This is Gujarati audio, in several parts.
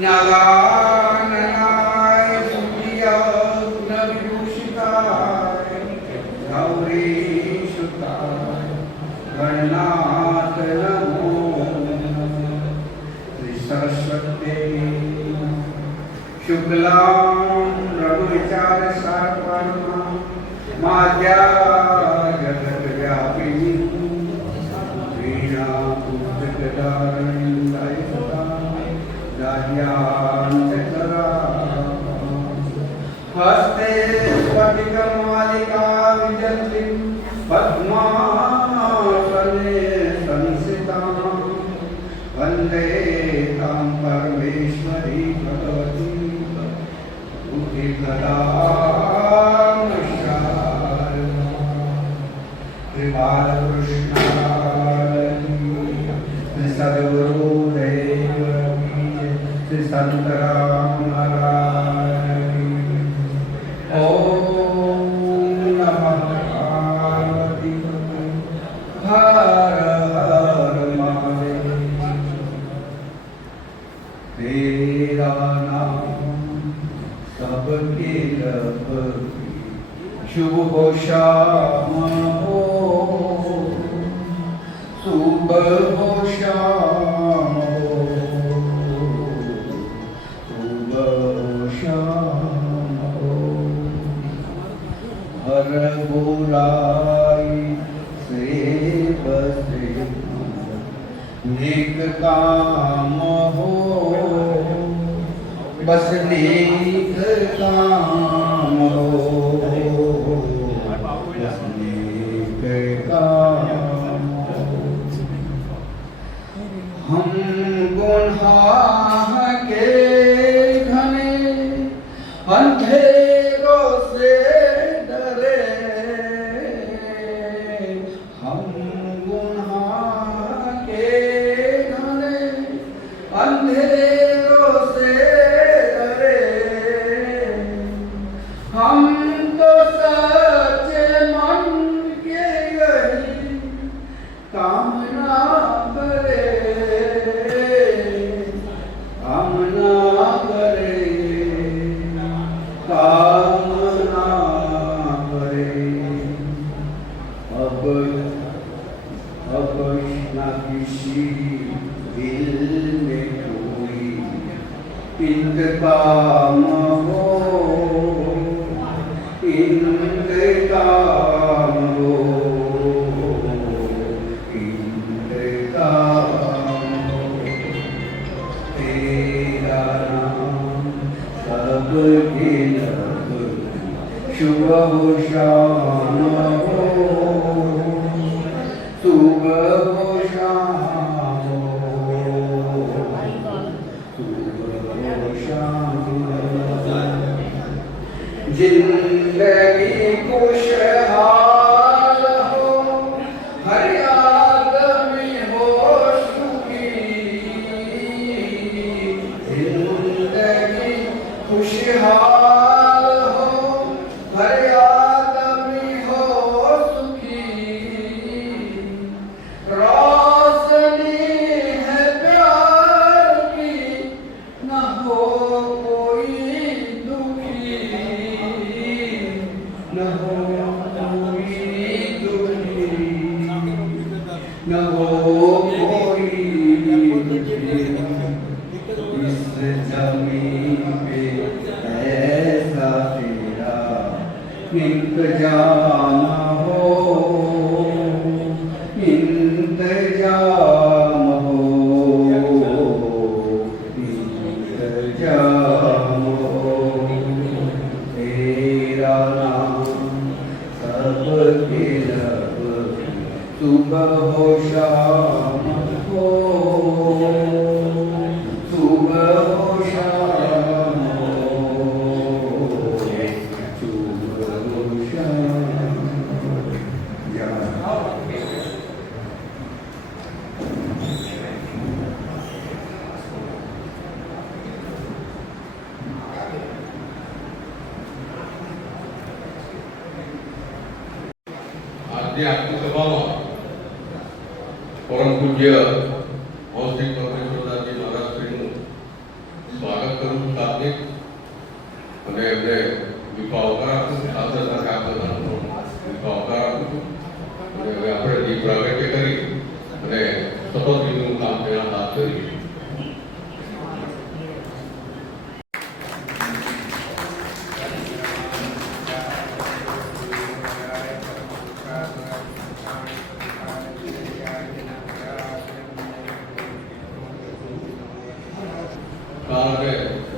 नगाननाय सूर्यग्नविभूषिताय गौरीसुताय गणनाथ नमो श्री सरस्वती शुक्लां रघुविचार सारपरमा माध्या जगद्व्यापिनी वीणा पुस्तकधारिणी दाह्यान्तकरा हस्ते स्फटिकमालिका विजयन्तीं पद्मासने संस्थितां वन्दे तां परमेश्वरी भगवती बुद्धिप्रदां श्री सद्गुरुदेव श्री संत राम नारायण ओम नमः पार्वती हर हर महादेव। तेरा नाम सबके रब शुभ हो श्याम हो सुबह हो श्याम हो सुबह हो श्याम हो हर बुराई से बसे नेक काम हो बस नेक काम हो बस नेक काम हो। हम गुनाह के घने अंधेरों से डरे हम गुनाह के घने अंधेरों से डरे हम तो सच्चे मन के यही कामना करे कामना करे कामना करे। अब न किसी दिल में कोई इंतकाम हो इंतकाम हो इंतकाम हो। तेरा नाम सबके लब शुभ हो श्याम हो सुबह हो श्याम हो सुबह हो श्याम हो। जिंदगी खुशहाल हो हर आदमी हो सुखी जिंदगी खुशहाल हो हर आदमी हो सुखी रोशनी है प्यार की न हो कोई दुखी न हो कोई दुखी न हो कोई दुखी। इस जमीन पे ऐसा तेरा इंतजाम हो इंतजाम हो इंतजाम हो। तेरा नाम सबके लब सुबह हो श्याम हो सुबह हो श्याम हो सुबह हो श्याम આજે આખી સભામાં પરમ પૂજ્ય ભૌતિક પ્રોફેસર દાસજી મહારાજશ્રીનું સ્વાગત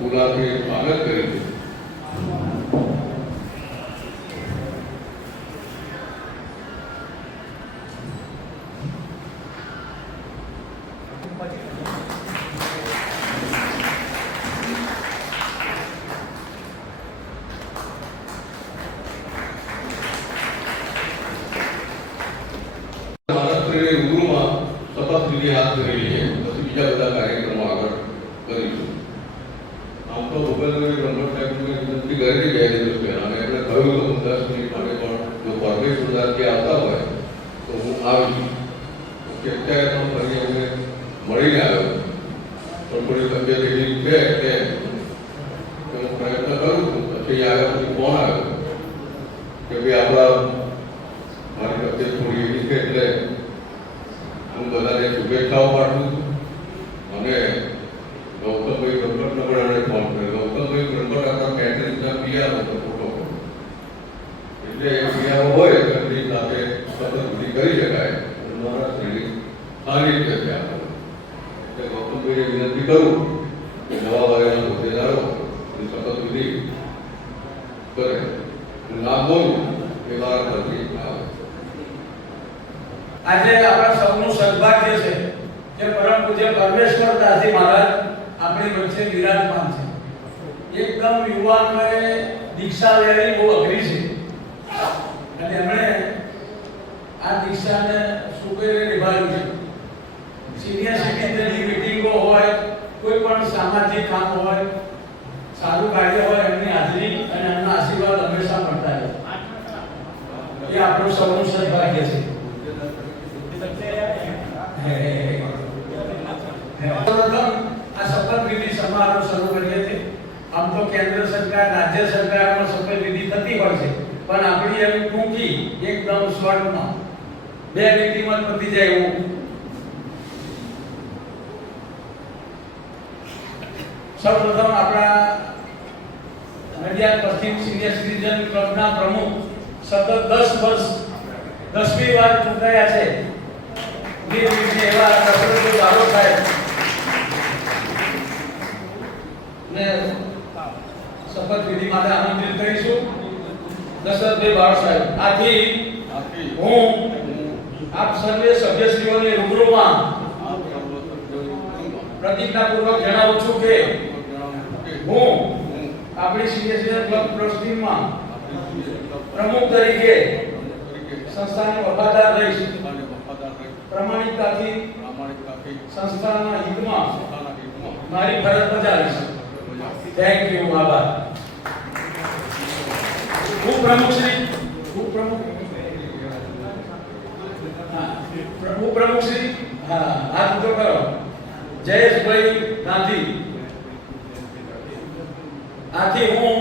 ગુલાબી સ્વાગત કરી છે. મહારાષ્ટ્રીય રૂબરૂમાં શપથવિધિ હાથ ધરેલી છે. પછી બીજા બધા કાર્યક્રમો આગળ કરીશું. આમ તો ભૂપેન્દ્રભાઈ બ્રહ્મભટ્ટ સાહેબને વિનંતી કરેલી 2 દિવસ પહેલા અને એમણે કહ્યું હતું 10 મિનિટ માટે પણ જો પરમેશ સુધારથી આવતા હોય તો હું આવીશ. અત્યારે પણ ફરી અમને મળીને આવ્યો પણ થોડી તબિયત એવી છે કે હું પ્રયત્ન કરું છું. પછી આવ્યા પછી ફોન આવ્યો કે ભાઈ આપણા મારી તબિયત થોડી એવી છે એટલે હું બધાને શુભેચ્છાઓ પાઠવું છું. અને ગૌતમભાઈ બ્રહ્મભટ્ટનો પણ એમણે ફોન કર્યો. ગૌતમભાઈ બ્રહ્મભટ્ટ આપણા કેટરિંગના પીઆર હતો ફોટો એટલે પીઆર હોય તો એમની સાથે શપથવિધિ કરી શકાય. મારા શ્રી સાનિધ્ય છે આપણને એટલે ગૌતમભાઈને વિનંતી કરું કે નવા વાયરના હોદ્દેદારો શપથવિધિ કરે. નામ બોલું એ મારા પરથી આવે. આજે આપણા સૌનું સદભાગ્ય છે કે પરમ પૂજ્ય પરમેશ્વર દાસજી મહારાજ આપણી વચ્ચે વિરાજમાન છે. એકદમ યુવાનોએ દીક્ષા લેવી બહુ અઘરી છે અને એમણે આ દીક્ષાને સુપેરે નિભાવ્યું છે. સિનિયર સિટીઝનની મીટિંગો હોય, કોઈ પણ સામાજિક કામ હોય, સારું કાર્ય હોય, એમની હાજરી અને એમના આશીર્વાદ હંમેશા મળતા રહે. એ આપણું સૌનું સદભાગ્ય છે. આ શપથવિધિ સમારોહ શરૂ કરીએ છીએ. આમ તો કેન્દ્ર સરકાર, રાજ્ય સરકારમાં શપથવિધિ થતી હોય છે પણ આપણી એમ ટૂંકી એકદમ શોર્ટમાં 2 મિનિટમાં પતી જાય એવું. સૌપ્રથમ આપણા નડિયાદ પશ્ચિમ સિનિયર સિટીઝન ક્લબના પ્રમુખ સતત 10 વર્ષ 10મી વાર ચૂંટાયા છે. એવા પ્રસંગો ચાલુ થાય ને શપથવિધિ માટે આમંત્રિત કરીશું દશરથભાઈ બાળ સાહેબ. આથી હું આપ સર્વે સભ્યશ્રીઓને રૂબરૂમાં પ્રતિજ્ઞાપૂર્વક જણાવું છું કે હું આપણી સિનિયર સિટીઝન ક્લબ ટ્રસ્ટીમાં પ્રમુખ તરીકે સંસ્થાને વફાદાર રહીશ. પ્રમાણિકતાથી સંસ્થાના હિતમાં મારી ફરજ બજાવીશ. Thank you. આભાર. ઉપપ્રમુખ શ્રી હાથ ઊંચો કરો. જયેશભાઈ ગાંધી. આથી હું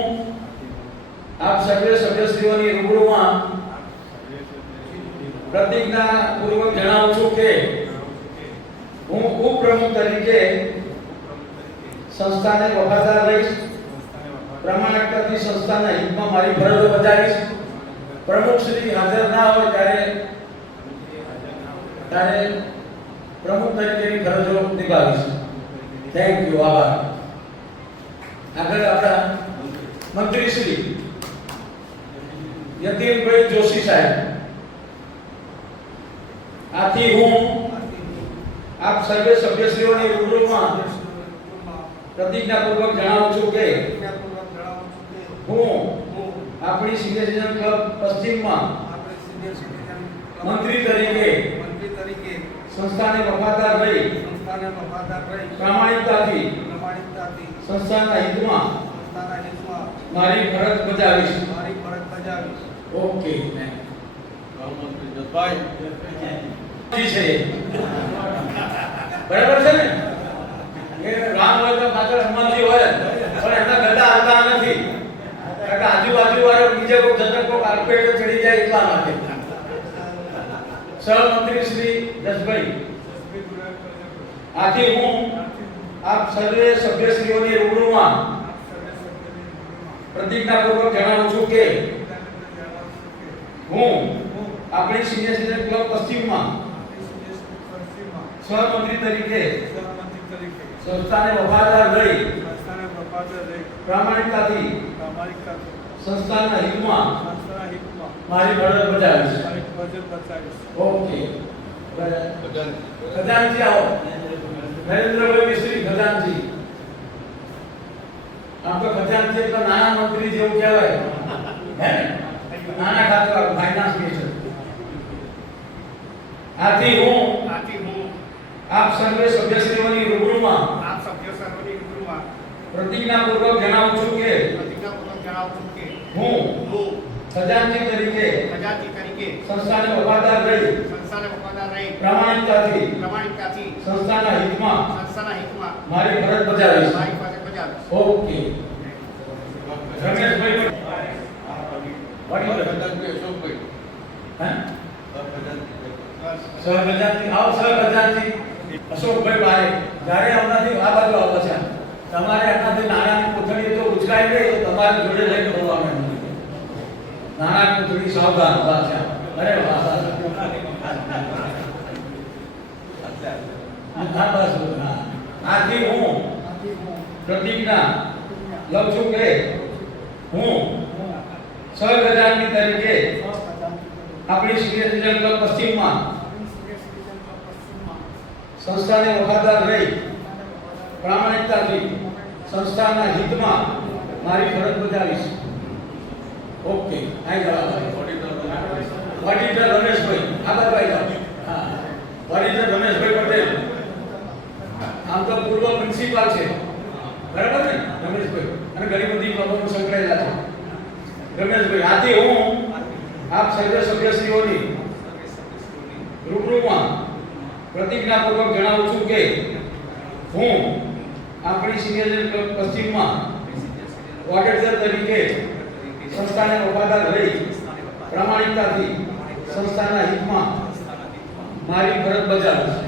આપ સર્વે સભ્યશ્રીઓની રૂબરૂમાં પ્રતિજ્ઞા પૂર્વક જણાવું છું કે હું ઉપપ્રમુખ તરીકે સંસ્થાને વફાદાર રહીશ. પ્રમાણિકતાથી સંસ્થાના હિતમાં મારી ફરજો બજાવીશ. પ્રમુખ શ્રી હાજર ના હોય ત્યારે પ્રમુખ તરીકેની ફરજો નિભાવીશ. Thank you. આભાર. આગળ આપણા મંત્રી શ્રી યતીનભાઈ જોશી સાહેબ. આથી હું આપ સર્વે સભ્યશ્રીઓની રૂબરૂમાં પ્રતિજ્ઞાપૂર્વક જણાવું છું કે હું આપણી સિનિયર સિટીઝન ક્લબ પશ્ચિમમાં મંત્રી તરીકે સંસ્થાને વફાદાર રહી પ્રામાણિકતાથી સંસ્થાના હિતમાં મારી ફરજ બજાવીશ. ઓકે. બરાબર છે ને? એ રામ હોય તો પાછળ હનુમાનજી હોય પણ એમના ગદા આવતા નથી કારણ કે આજુબાજુ વાળો બીજે કોઈ જતકો કાર્પેટ ચડી જાય એટલા માટે. સહમંત્રી શ્રી જસભાઈ. આથી હું આપ સર્વે સભ્યશ્રીઓની રૂબરૂમાં પ્રતિજ્ઞાપૂર્વક જણાવું છું કે હું આપણી સિનિયર સિટીઝન ક્લબ પશ્ચિમમાં સહમંત્રી તરીકે સંસ્થાને વફાદાર રહી ઉપાદર રહી પ્રામાણિકતાથી પ્રામાણિકતાથી સંસ્થાના હિતમાં સંસ્થાના હિતમાં મારી ફરજ બજાવીશ. મારી ફરજ બજાવીશ. ઓકે. ખજાનજી આવો. નરેન્દ્રભાઈ મિસ્ત્રી ખજાનજી. આમ તો ખજાનજી એટલે નાના મંત્રી જેવું કહેવાય. હે ને? નાના ખાતા ફાઇનાન્સ મિનિસ્ટર. આથી હું આપ સર્વે સભ્યશ્રીઓની રૂબરૂમાં આપ સભ્ય સર્વની રૂબરૂમાં પ્રતિજ્ઞાપૂર્વક જણાવું છું કે પ્રતિજ્ઞાપૂર્વક જણાવું છું કે હું હું ખજાનચી તરીકે ખજાનચી તરીકે સંસ્થાને વફાદાર રહી સંસ્થાને વફાદાર રહી પ્રામાણિકતાથી પ્રામાણિકતાથી સંસ્થાના હિતમાં સંસ્થાના હિતમાં મારી ફરજ બજાવીશ. મારી ફરજ બજાવીશ. ઓકે. રમેશભાઈ ખજાનચી અશોકભાઈ. હે સહખજાનચી આવો. સહખજાનચી અશોકભાઈ પારેખ. જ્યારે હમણાંથી આ બાજુ આવો છે તમારે એમનાથી નાણાંની કોથળી તો ઉચકાઈ ગઈ તો તમારી જોડે લઈને ફરવાનું એમ. નાણાં કોથળી સાવધાન. પાછા અરે વાહ હા બસ હા. આથી હું પ્રતિજ્ઞા લઉં છું કે હું સહખજાનચી તરીકે આપણી સિનિયર સિટીઝન ક્લબ પશ્ચિમમાં સંસ્થાને વફાદાર રહી પ્રામાણિકતાથી સંસ્થાના હિતમાં મારી ફરજ બજાવીશ. ઓકે. આઈ જવાબ. ઓડિટર રમેશભાઈ આગળ ભાઈ જાઓ. હા. ઓડિટર રમેશભાઈ પટેલ આમ તો પૂર્વ પ્રિન્સિપાલ છે બરાબર ને રમેશભાઈ અને ઘણી બધી ક્લબોમાં સંકળાયેલા છે રમેશભાઈ. આથી હું આપ સર્વે સભ્યશ્રીઓની રૂબરૂમાં પ્રતિજ્ઞાપૂર્વક જણાવું છું કે હું આપણી સિનિયર ક્લબ પશ્ચિમમાં ઓડિટર તરીકે સંસ્થાને વફાદાર રહી પ્રામાણિકતાથી સંસ્થાના હિતમાં મારી ફરજ બજાવીશ.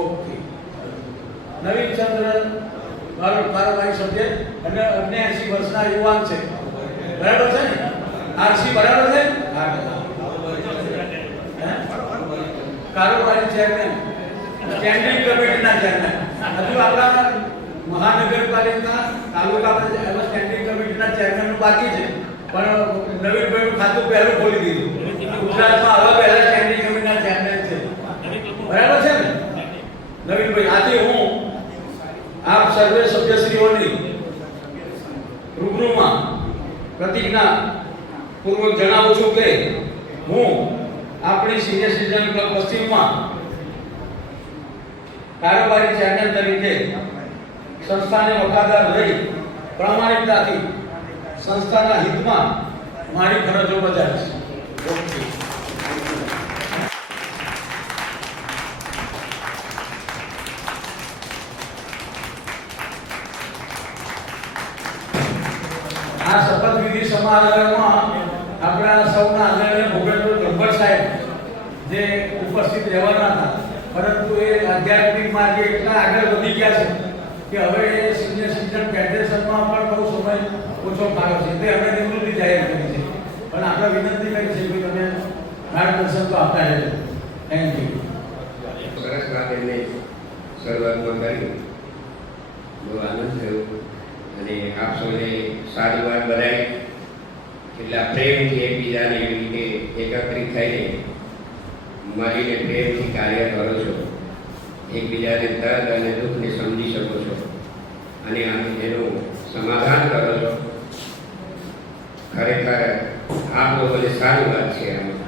ઓકે. નવીનચંદ્ર મારો કારોબારી સભ્ય અને 79 વર્ષના યુવાન છે બરાબર છે ને? આરસી બરાબર છે? હા. કારોબારી ચેરમેન સ્ટેન્ડિંગ કમિટીના ચેરમેન. હજુ આપણા મહાનગરપાલિકા તાલુકા એમાં સ્ટેન્ડિંગ કમિટીના ચેરમેનનું બાકી છે પણ નવીનભાઈનું ખાતું પહેલું ખોલી દીધું. ગુજરાતમાં હવે પહેલા સ્ટેન્ડિંગ કમિટીના ચેરમેન છે બરાબર છે ને નવીનભાઈ? આથી હું આપ સર્વે સભ્યશ્રીઓની રૂબરૂમાં પ્રતિજ્ઞા પૂર્વક જણાવું છું કે હું આપણી સિનિયર સિટીઝન ક્લબ પશ્ચિમમાં કારોબારી ચેરમેન તરીકે સંસ્થાને વફાદાર રહી પ્રામાણિકતાથી સંસ્થાના હિતમાં મારી ફરજો બજાવીશ. ઓકે. આ શપથવિધિ સમારોહમાં આપણા સૌના આદરણીય ભૂપેન્દ્ર ગંભર સાહેબ જે ઉપસ્થિત રહેવાના હતા પરંતુ એ આધ્યાત્મિક માર્ગે એટલા આગળ વધી ગયા છે કે હવે સિનિયર સિટીઝન ફેડરેશનમાં પણ બહુ સમય ઓછો ફાળો છે તે અમે નિવૃત્તિ જાહેર કરી છે પણ આપણે વિનંતી કરી છે કે તમે માર્ગદર્શન તો આપતા રહેજો. Thank you. સરસ વાત એમને શરૂઆતમાં કરી. બહુ આનંદ થયો અને આપ સૌને સારી વાત બધાય એટલા પ્રેમથી એકબીજાને એવી રીતે એકત્રિત થઈને મળીને પ્રેમથી કાર્ય કરો છો. એકબીજાને દર્દ અને દુઃખને સમજી શકો છો અને એનું સમાધાન કરો છો. ખરેખર આપ લોકોને સારી વાત છે. આમાં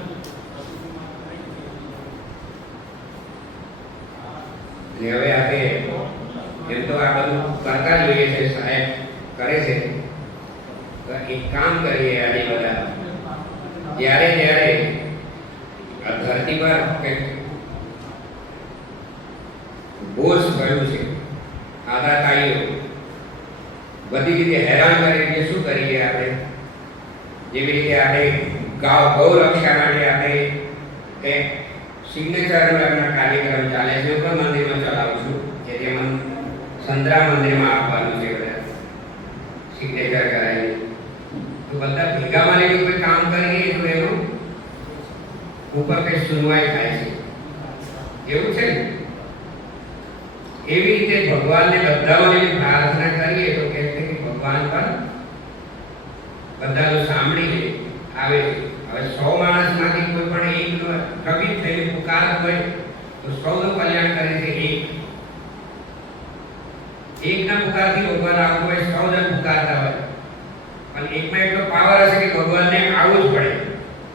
અને હવે આપણે એમ તો આ બધું કરતા જોઈએ છે, સાહેબ કરે છે, તો એક કામ કરીએ. આજે બધા જ્યારે જ્યારે આ ધરતી પર કંઈક બોજ થયું છે, આઘાતાઈઓ બધી રીતે હેરાન કરે એટલે શું કરીએ આપણે? જેવી રીતે આપણે ગૌ રક્ષા માટે આપણે કંઈક સિગ્નેચરનો એમના કાર્યક્રમ ચાલે છે. હું પણ મંદિરમાં ચલાવું છું કે જેમાં સંતરા મંદિરમાં આપવાનું છે. બધા સિગ્નેચર કરાવીને તો બધા ભેગા મળીને કોઈ કામ કરીએ તો એનું ઉપર કંઈ સુનવાઈ થાય છે. એવું છે ને? એવી રીતે ભગવાનને બધા મળીને પ્રાર્થના કરીએ તો કે ભગવાન પણ બધા તો સાંભળીને આવે છે. હવે 100 માણસમાંથી કોઈ પણ એકનો પ્રગટ થઈને પુકાર હોય તો સૌનું કલ્યાણ કરે છે. એકના પુકારથી ભગવાન આવતું હોય, 100 જણ પુકારતા હોય, પણ એકમાં એટલો પાવર હશે કે ભગવાનને આવવું જ પડે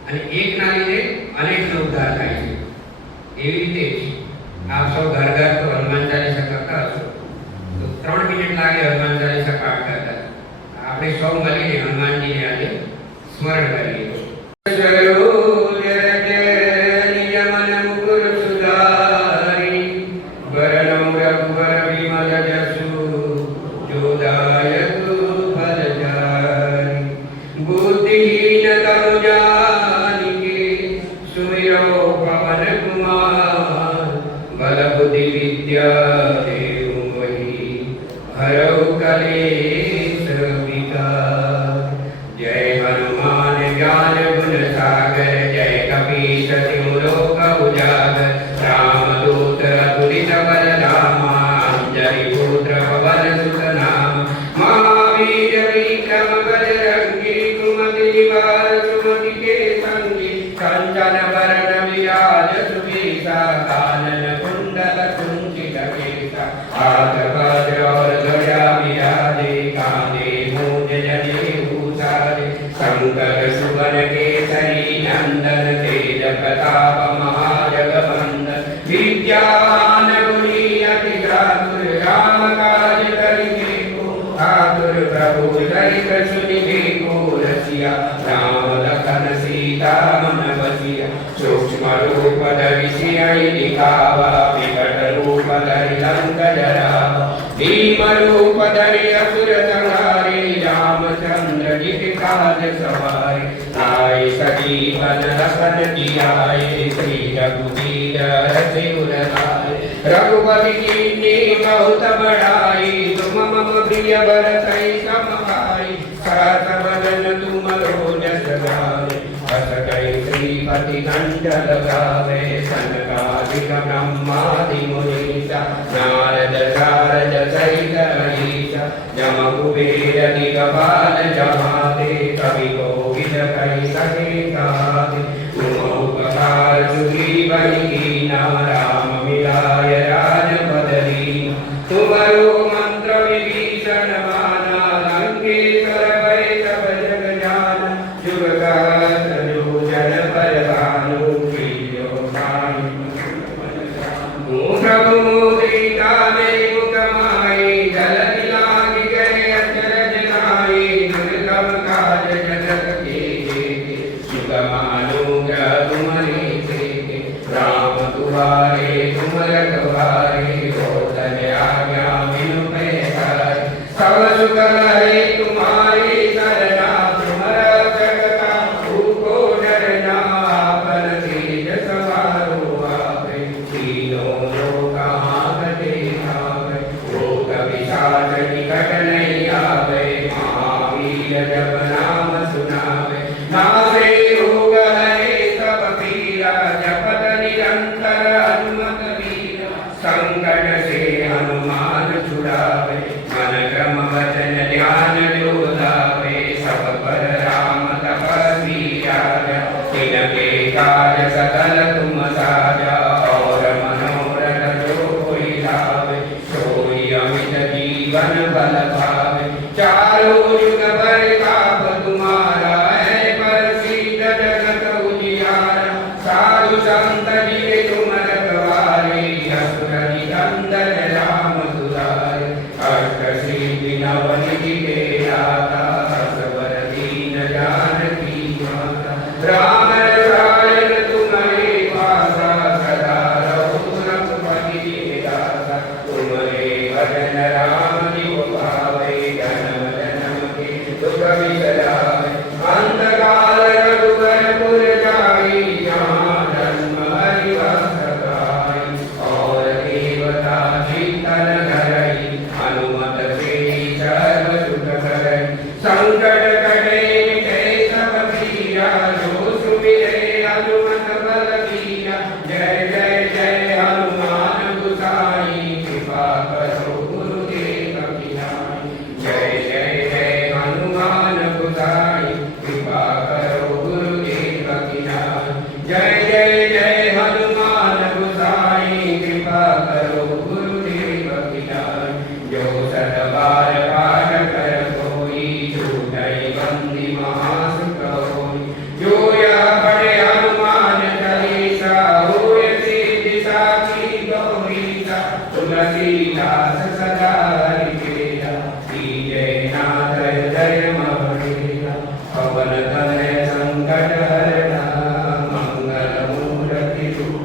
અને એકના લીધે અનેકનો ઉદ્ધાર થાય છે. એવી રીતે આપ સૌ ઘર ઘર તો હનુમાન ચાલીસા કરતા હશો તો 3 મિનિટ લાગે હનુમાન ચાલીસા પાઠ કરતા. આપણે સૌ મળીને હનુમાનજીને આજે સ્મરણ કરીએ. रघुपति कीन्ही बहुत बड़ाई, तुम मम प्रिय भरतहि समभाई। सहस बदन तुम रोजस गावे, हस कहि श्रीपति कंठ लगावे। सनकादिक ब्रह्मादि मुनीसा, नारद सारद सहित अहीसा। जम कुबेर दिगपाल जमाते, कवि कोकिल कहि सके गाते। तुम उपकार सुग्रीवहि कीना, राम मिलाय राजपद दीना। तुमरो मंत्र विभीषण माना, लंकेश्वर भय सब जग जाना। जुग सहस्र योजन पर भानु, प्रियो भानु प्रभु मुद्रिका में मुख माहि। जलधि लागी गए अचरज नाहि, दुर्गम काज जगत के जेते। सुगमानुग्रह तुम्हारे तेते, राम दुआरे तुम रखवारे। होतन आज्ञा बिनु पैसारे, सब सुख लहे तुम्हारी सरना। तुम रक्षक काहू को डरना, आपन तेज सवारो आपे। तीनों लोक हांकते आवे, भूत पिशाच निकट नहीं आवे। महावीर जब नाम सुनावे, नावे रोग हरे सब पीरा। जपत निरंतर हनुमत वीरा, संकट से हनुमान छुड़ावे। मन क्रम वचन ध्यान जो लावे, सब पर राम तपस्वी राजा। तिनके काज सकल तुम साजा, और मनोरथ जो कोई लावे। सोई अमित जीवन बल पावे, चारों युग प्रताप तुम्हारा। है प्रसिद्ध जगत उजियारा, साधु संत जी तुम रखवारे। असुर निकंदन राम दुलारे, अष्ट सिद्धि नव निधि के दाता। असवर दीन जानकी माता, राम रसायन तुम्हारे पासा। सदा रघुकुल पति दासा, तुम्हारे भजन राम जी पावे। जन्म जन्म के दुख बिसरावे, अंतकाल रघुबर पुर जाई। जहाँ जन्म हरि वास जय जय जय हनुमान गोसाई कृपा करो गुरुदेव की नाई। जो सत बार पाठ कर कोई छूटै बंदी महासुख होई। जो यह पढ़े हनुमान चालीसा होय सिद्धि साखी गौरीसा। तुलसीदास सदा हरिप्रिया कीजय नाथ हृदय महेरा। पवन तनय संकट हरना मंगल मूर्ति रूप।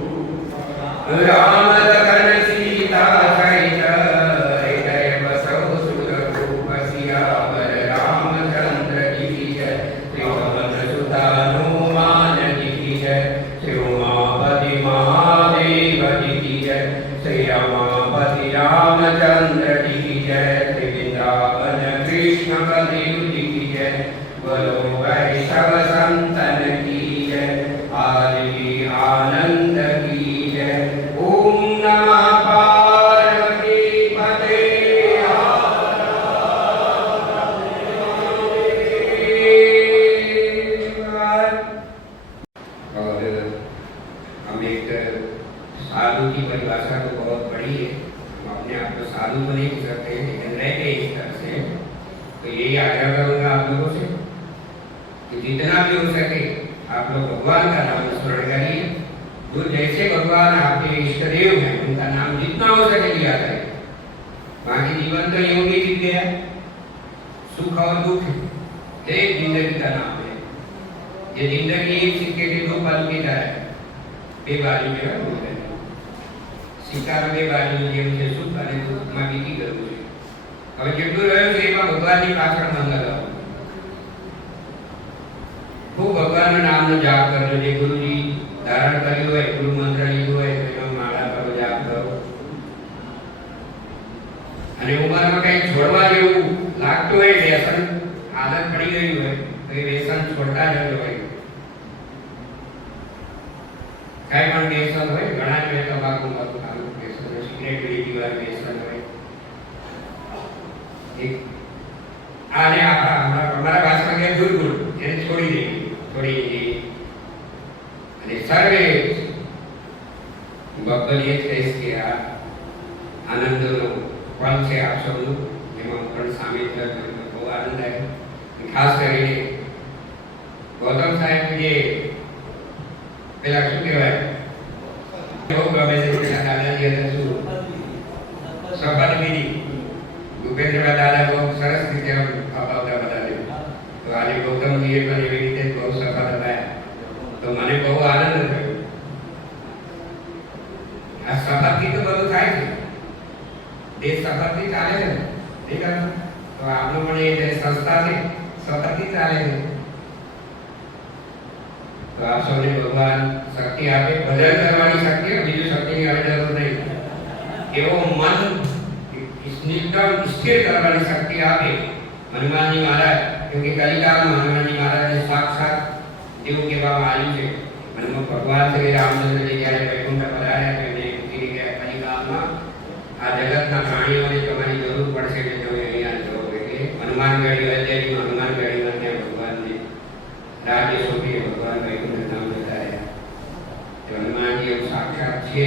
राम लखन सीता सहित हृदय बसौ सुरभूप। सियावर रामचंद्र की जय। पवन सुत हनुमान की जय। श्री उमापति महादेव की जय। श्री रमापति रामचंद्र की जय। श्री वृंदावन कृष्ण बलदेव की जय। बोलो वैष्णव संतन की जय। आदि आनंद की जय। ओम नमः पार्वती पते। और हम एक साधु की परिभाषा तो बहुत बड़ी है, हम अपने आप को साधु तो नहीं कह सकते, लेकिन रहते इस तरह से। तो यही आग्रह करूंगा आप लोगों से कि जितना भी हो सके आप लोग भगवान का नाम स्मरण करिए। जो जैसे भगवान आपके इष्ट देव हैं उनका नाम जितना हो सके लिया करें। बाकी जीवन तो यूं भी बीत गया, सुख और दुख एक जिंदगी का नाम है। ये जिंदगी एक सिक्के के दो पल की तरह है, बेबाजी में है। सिक्का બે બાજુ જેમ છે સુખ અને દુઃખમાં બીતી ગયું છે। હવે જેટલું રહ્યું છે એમાં ભગવાનની પાછળ મન લગાવો। खूब भगवान नाम नो जाप करो। जे गुरुजी धारण કર્યું હોય, ગુરુ મંત્ર લીધું હોય તો એનો માળા કરો, જાપ કરો। અને ઉંમરમાં કઈ છોડવા જેવું લાગતું હોય, વ્યસન આદત પડી ગઈ હોય તો એ વ્યસન છોડતા જજો હોય। કઈ પણ વ્યસન હોય, ઘણા જ તમાકુ મધુ વ્યસન હોય, સિગરેટ બીડી પીવાનું વ્યસન હોય। એક આને અમારા ભાષામાં કે દુર્ગુણ એને છોડી દેવી, છોડી દેવી। અને સર્વે ભક્તોને એ જ કહીશ કે આ આનંદનો પલ છે આપ સૌનું, એમાં હું પણ સામેલ થયો, બહુ આનંદ આવ્યો। ખાસ કરીને ગૌતમ સાહેબ જે પેલા શું કહેવાય બહુ ગમે છે પેલા દાદાજી હતા શું શપથ વિધિ ભૂપેન્દ્ર દાદા બહુ સરસ રીતે અપાવતા બધાને। તો આજે ગૌતમજીએ પણ એવી રીતે બહુ શપથ અપાયા, તો મને બહુ આનંદ થયો। આ શપથથી તો બધું થાય છે, દેશ શપથથી ચાલે છે નહીં કરતો? તો આપણું પણ એ જે સંસ્થા છે શપથથી ચાલે છે। तो आप सबने भगवान शक्ति आपे, भजन करवानी शक्ति है, बीजू शक्ति की हमें जरूर नहीं। एवं मन निष्ठा स्थिर करवानी शक्ति आपे हनुमान जी महाराज, क्योंकि कलिकाल में हनुमान जी महाराज ने साक्षात देव के बाबा आयु है। हनुमान भगवान श्री रामचंद्र जी जયારે વૈકુંઠ પધાર્યા તો એમને કીધી કે કલિકાલમાં આ જગતના પ્રાણીઓને તમારી જરૂર પડશે કે તમે અહીંયા જો એટલે હનુમાનગઢી વૈદ્યજી હનુમાનગઢીમાં ત્યાં ભગવાનને राज्य सोपी भगवान वैकुंठ नाम बताया। तो हनुमान जी अब साक्षात छे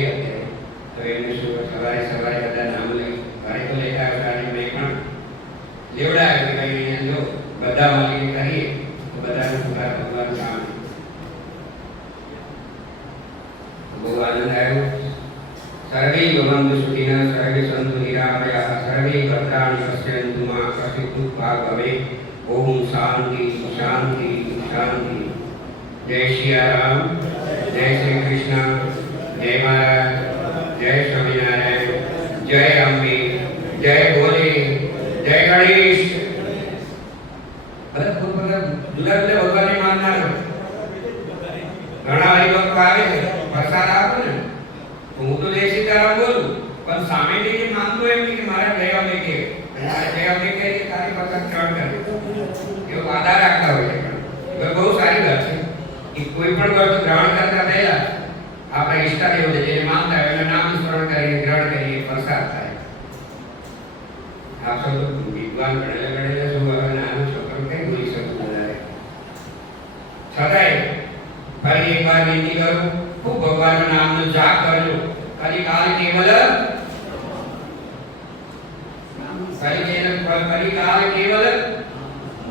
तो एमने सवारे सवारे बधा नाम ले घरे तो लेता गाड़ी में पण लेवड़ा के भाई लो बधा मालिक करिए तो बधा पूरा भगवान काम। बहुत आनंद आयो। सर्वे भवन्तु सुखिनः, सर्वे सन्तु निरामयाः, सर्वे भद्राणि पश्यन्तु मा कश्चित् दुःखभाग् भवेत्। ओम शांति शांति शांति। जय श्री राम, जय श्री कृष्ण, जय महाराज, जय स्वामीनारायण, जय अम्बे, जय भोले, जय गणेश। अरे खूब બધા જુદા જુદા ભગવાનને માનનાર ઘણા હરિભક્તો આવે છે, પ્રસાદ આપો ને હું તો જય સીતારામ બોલું, પણ સામેથી જે માનતો એમ કે મારા જય અંબે કે મારા જય અંબે કે તારી પ્રસાદ ગ્રહણ કરે એવો વાદા રાખતા હોય છે। પણ બહુ સારી વાત છે કે કોઈ પણ વસ્તુ ગ્રહણ કરતા પહેલા આપણા ઈષ્ટદેવ જેને માનતા હોય એનું નામ સ્મરણ કરીને ગ્રહણ કરીએ, પ્રસાદ થાય। આપ સૌ વિદ્વાન ગણેલા શું હવે નાનો છોકરો કઈ બોલી શકતું વધારે છતાંય ફરી એક વાર વિનંતી કરું ખૂબ ભગવાનના નામનો જાપ કરજો. કલિકાલ કેવલ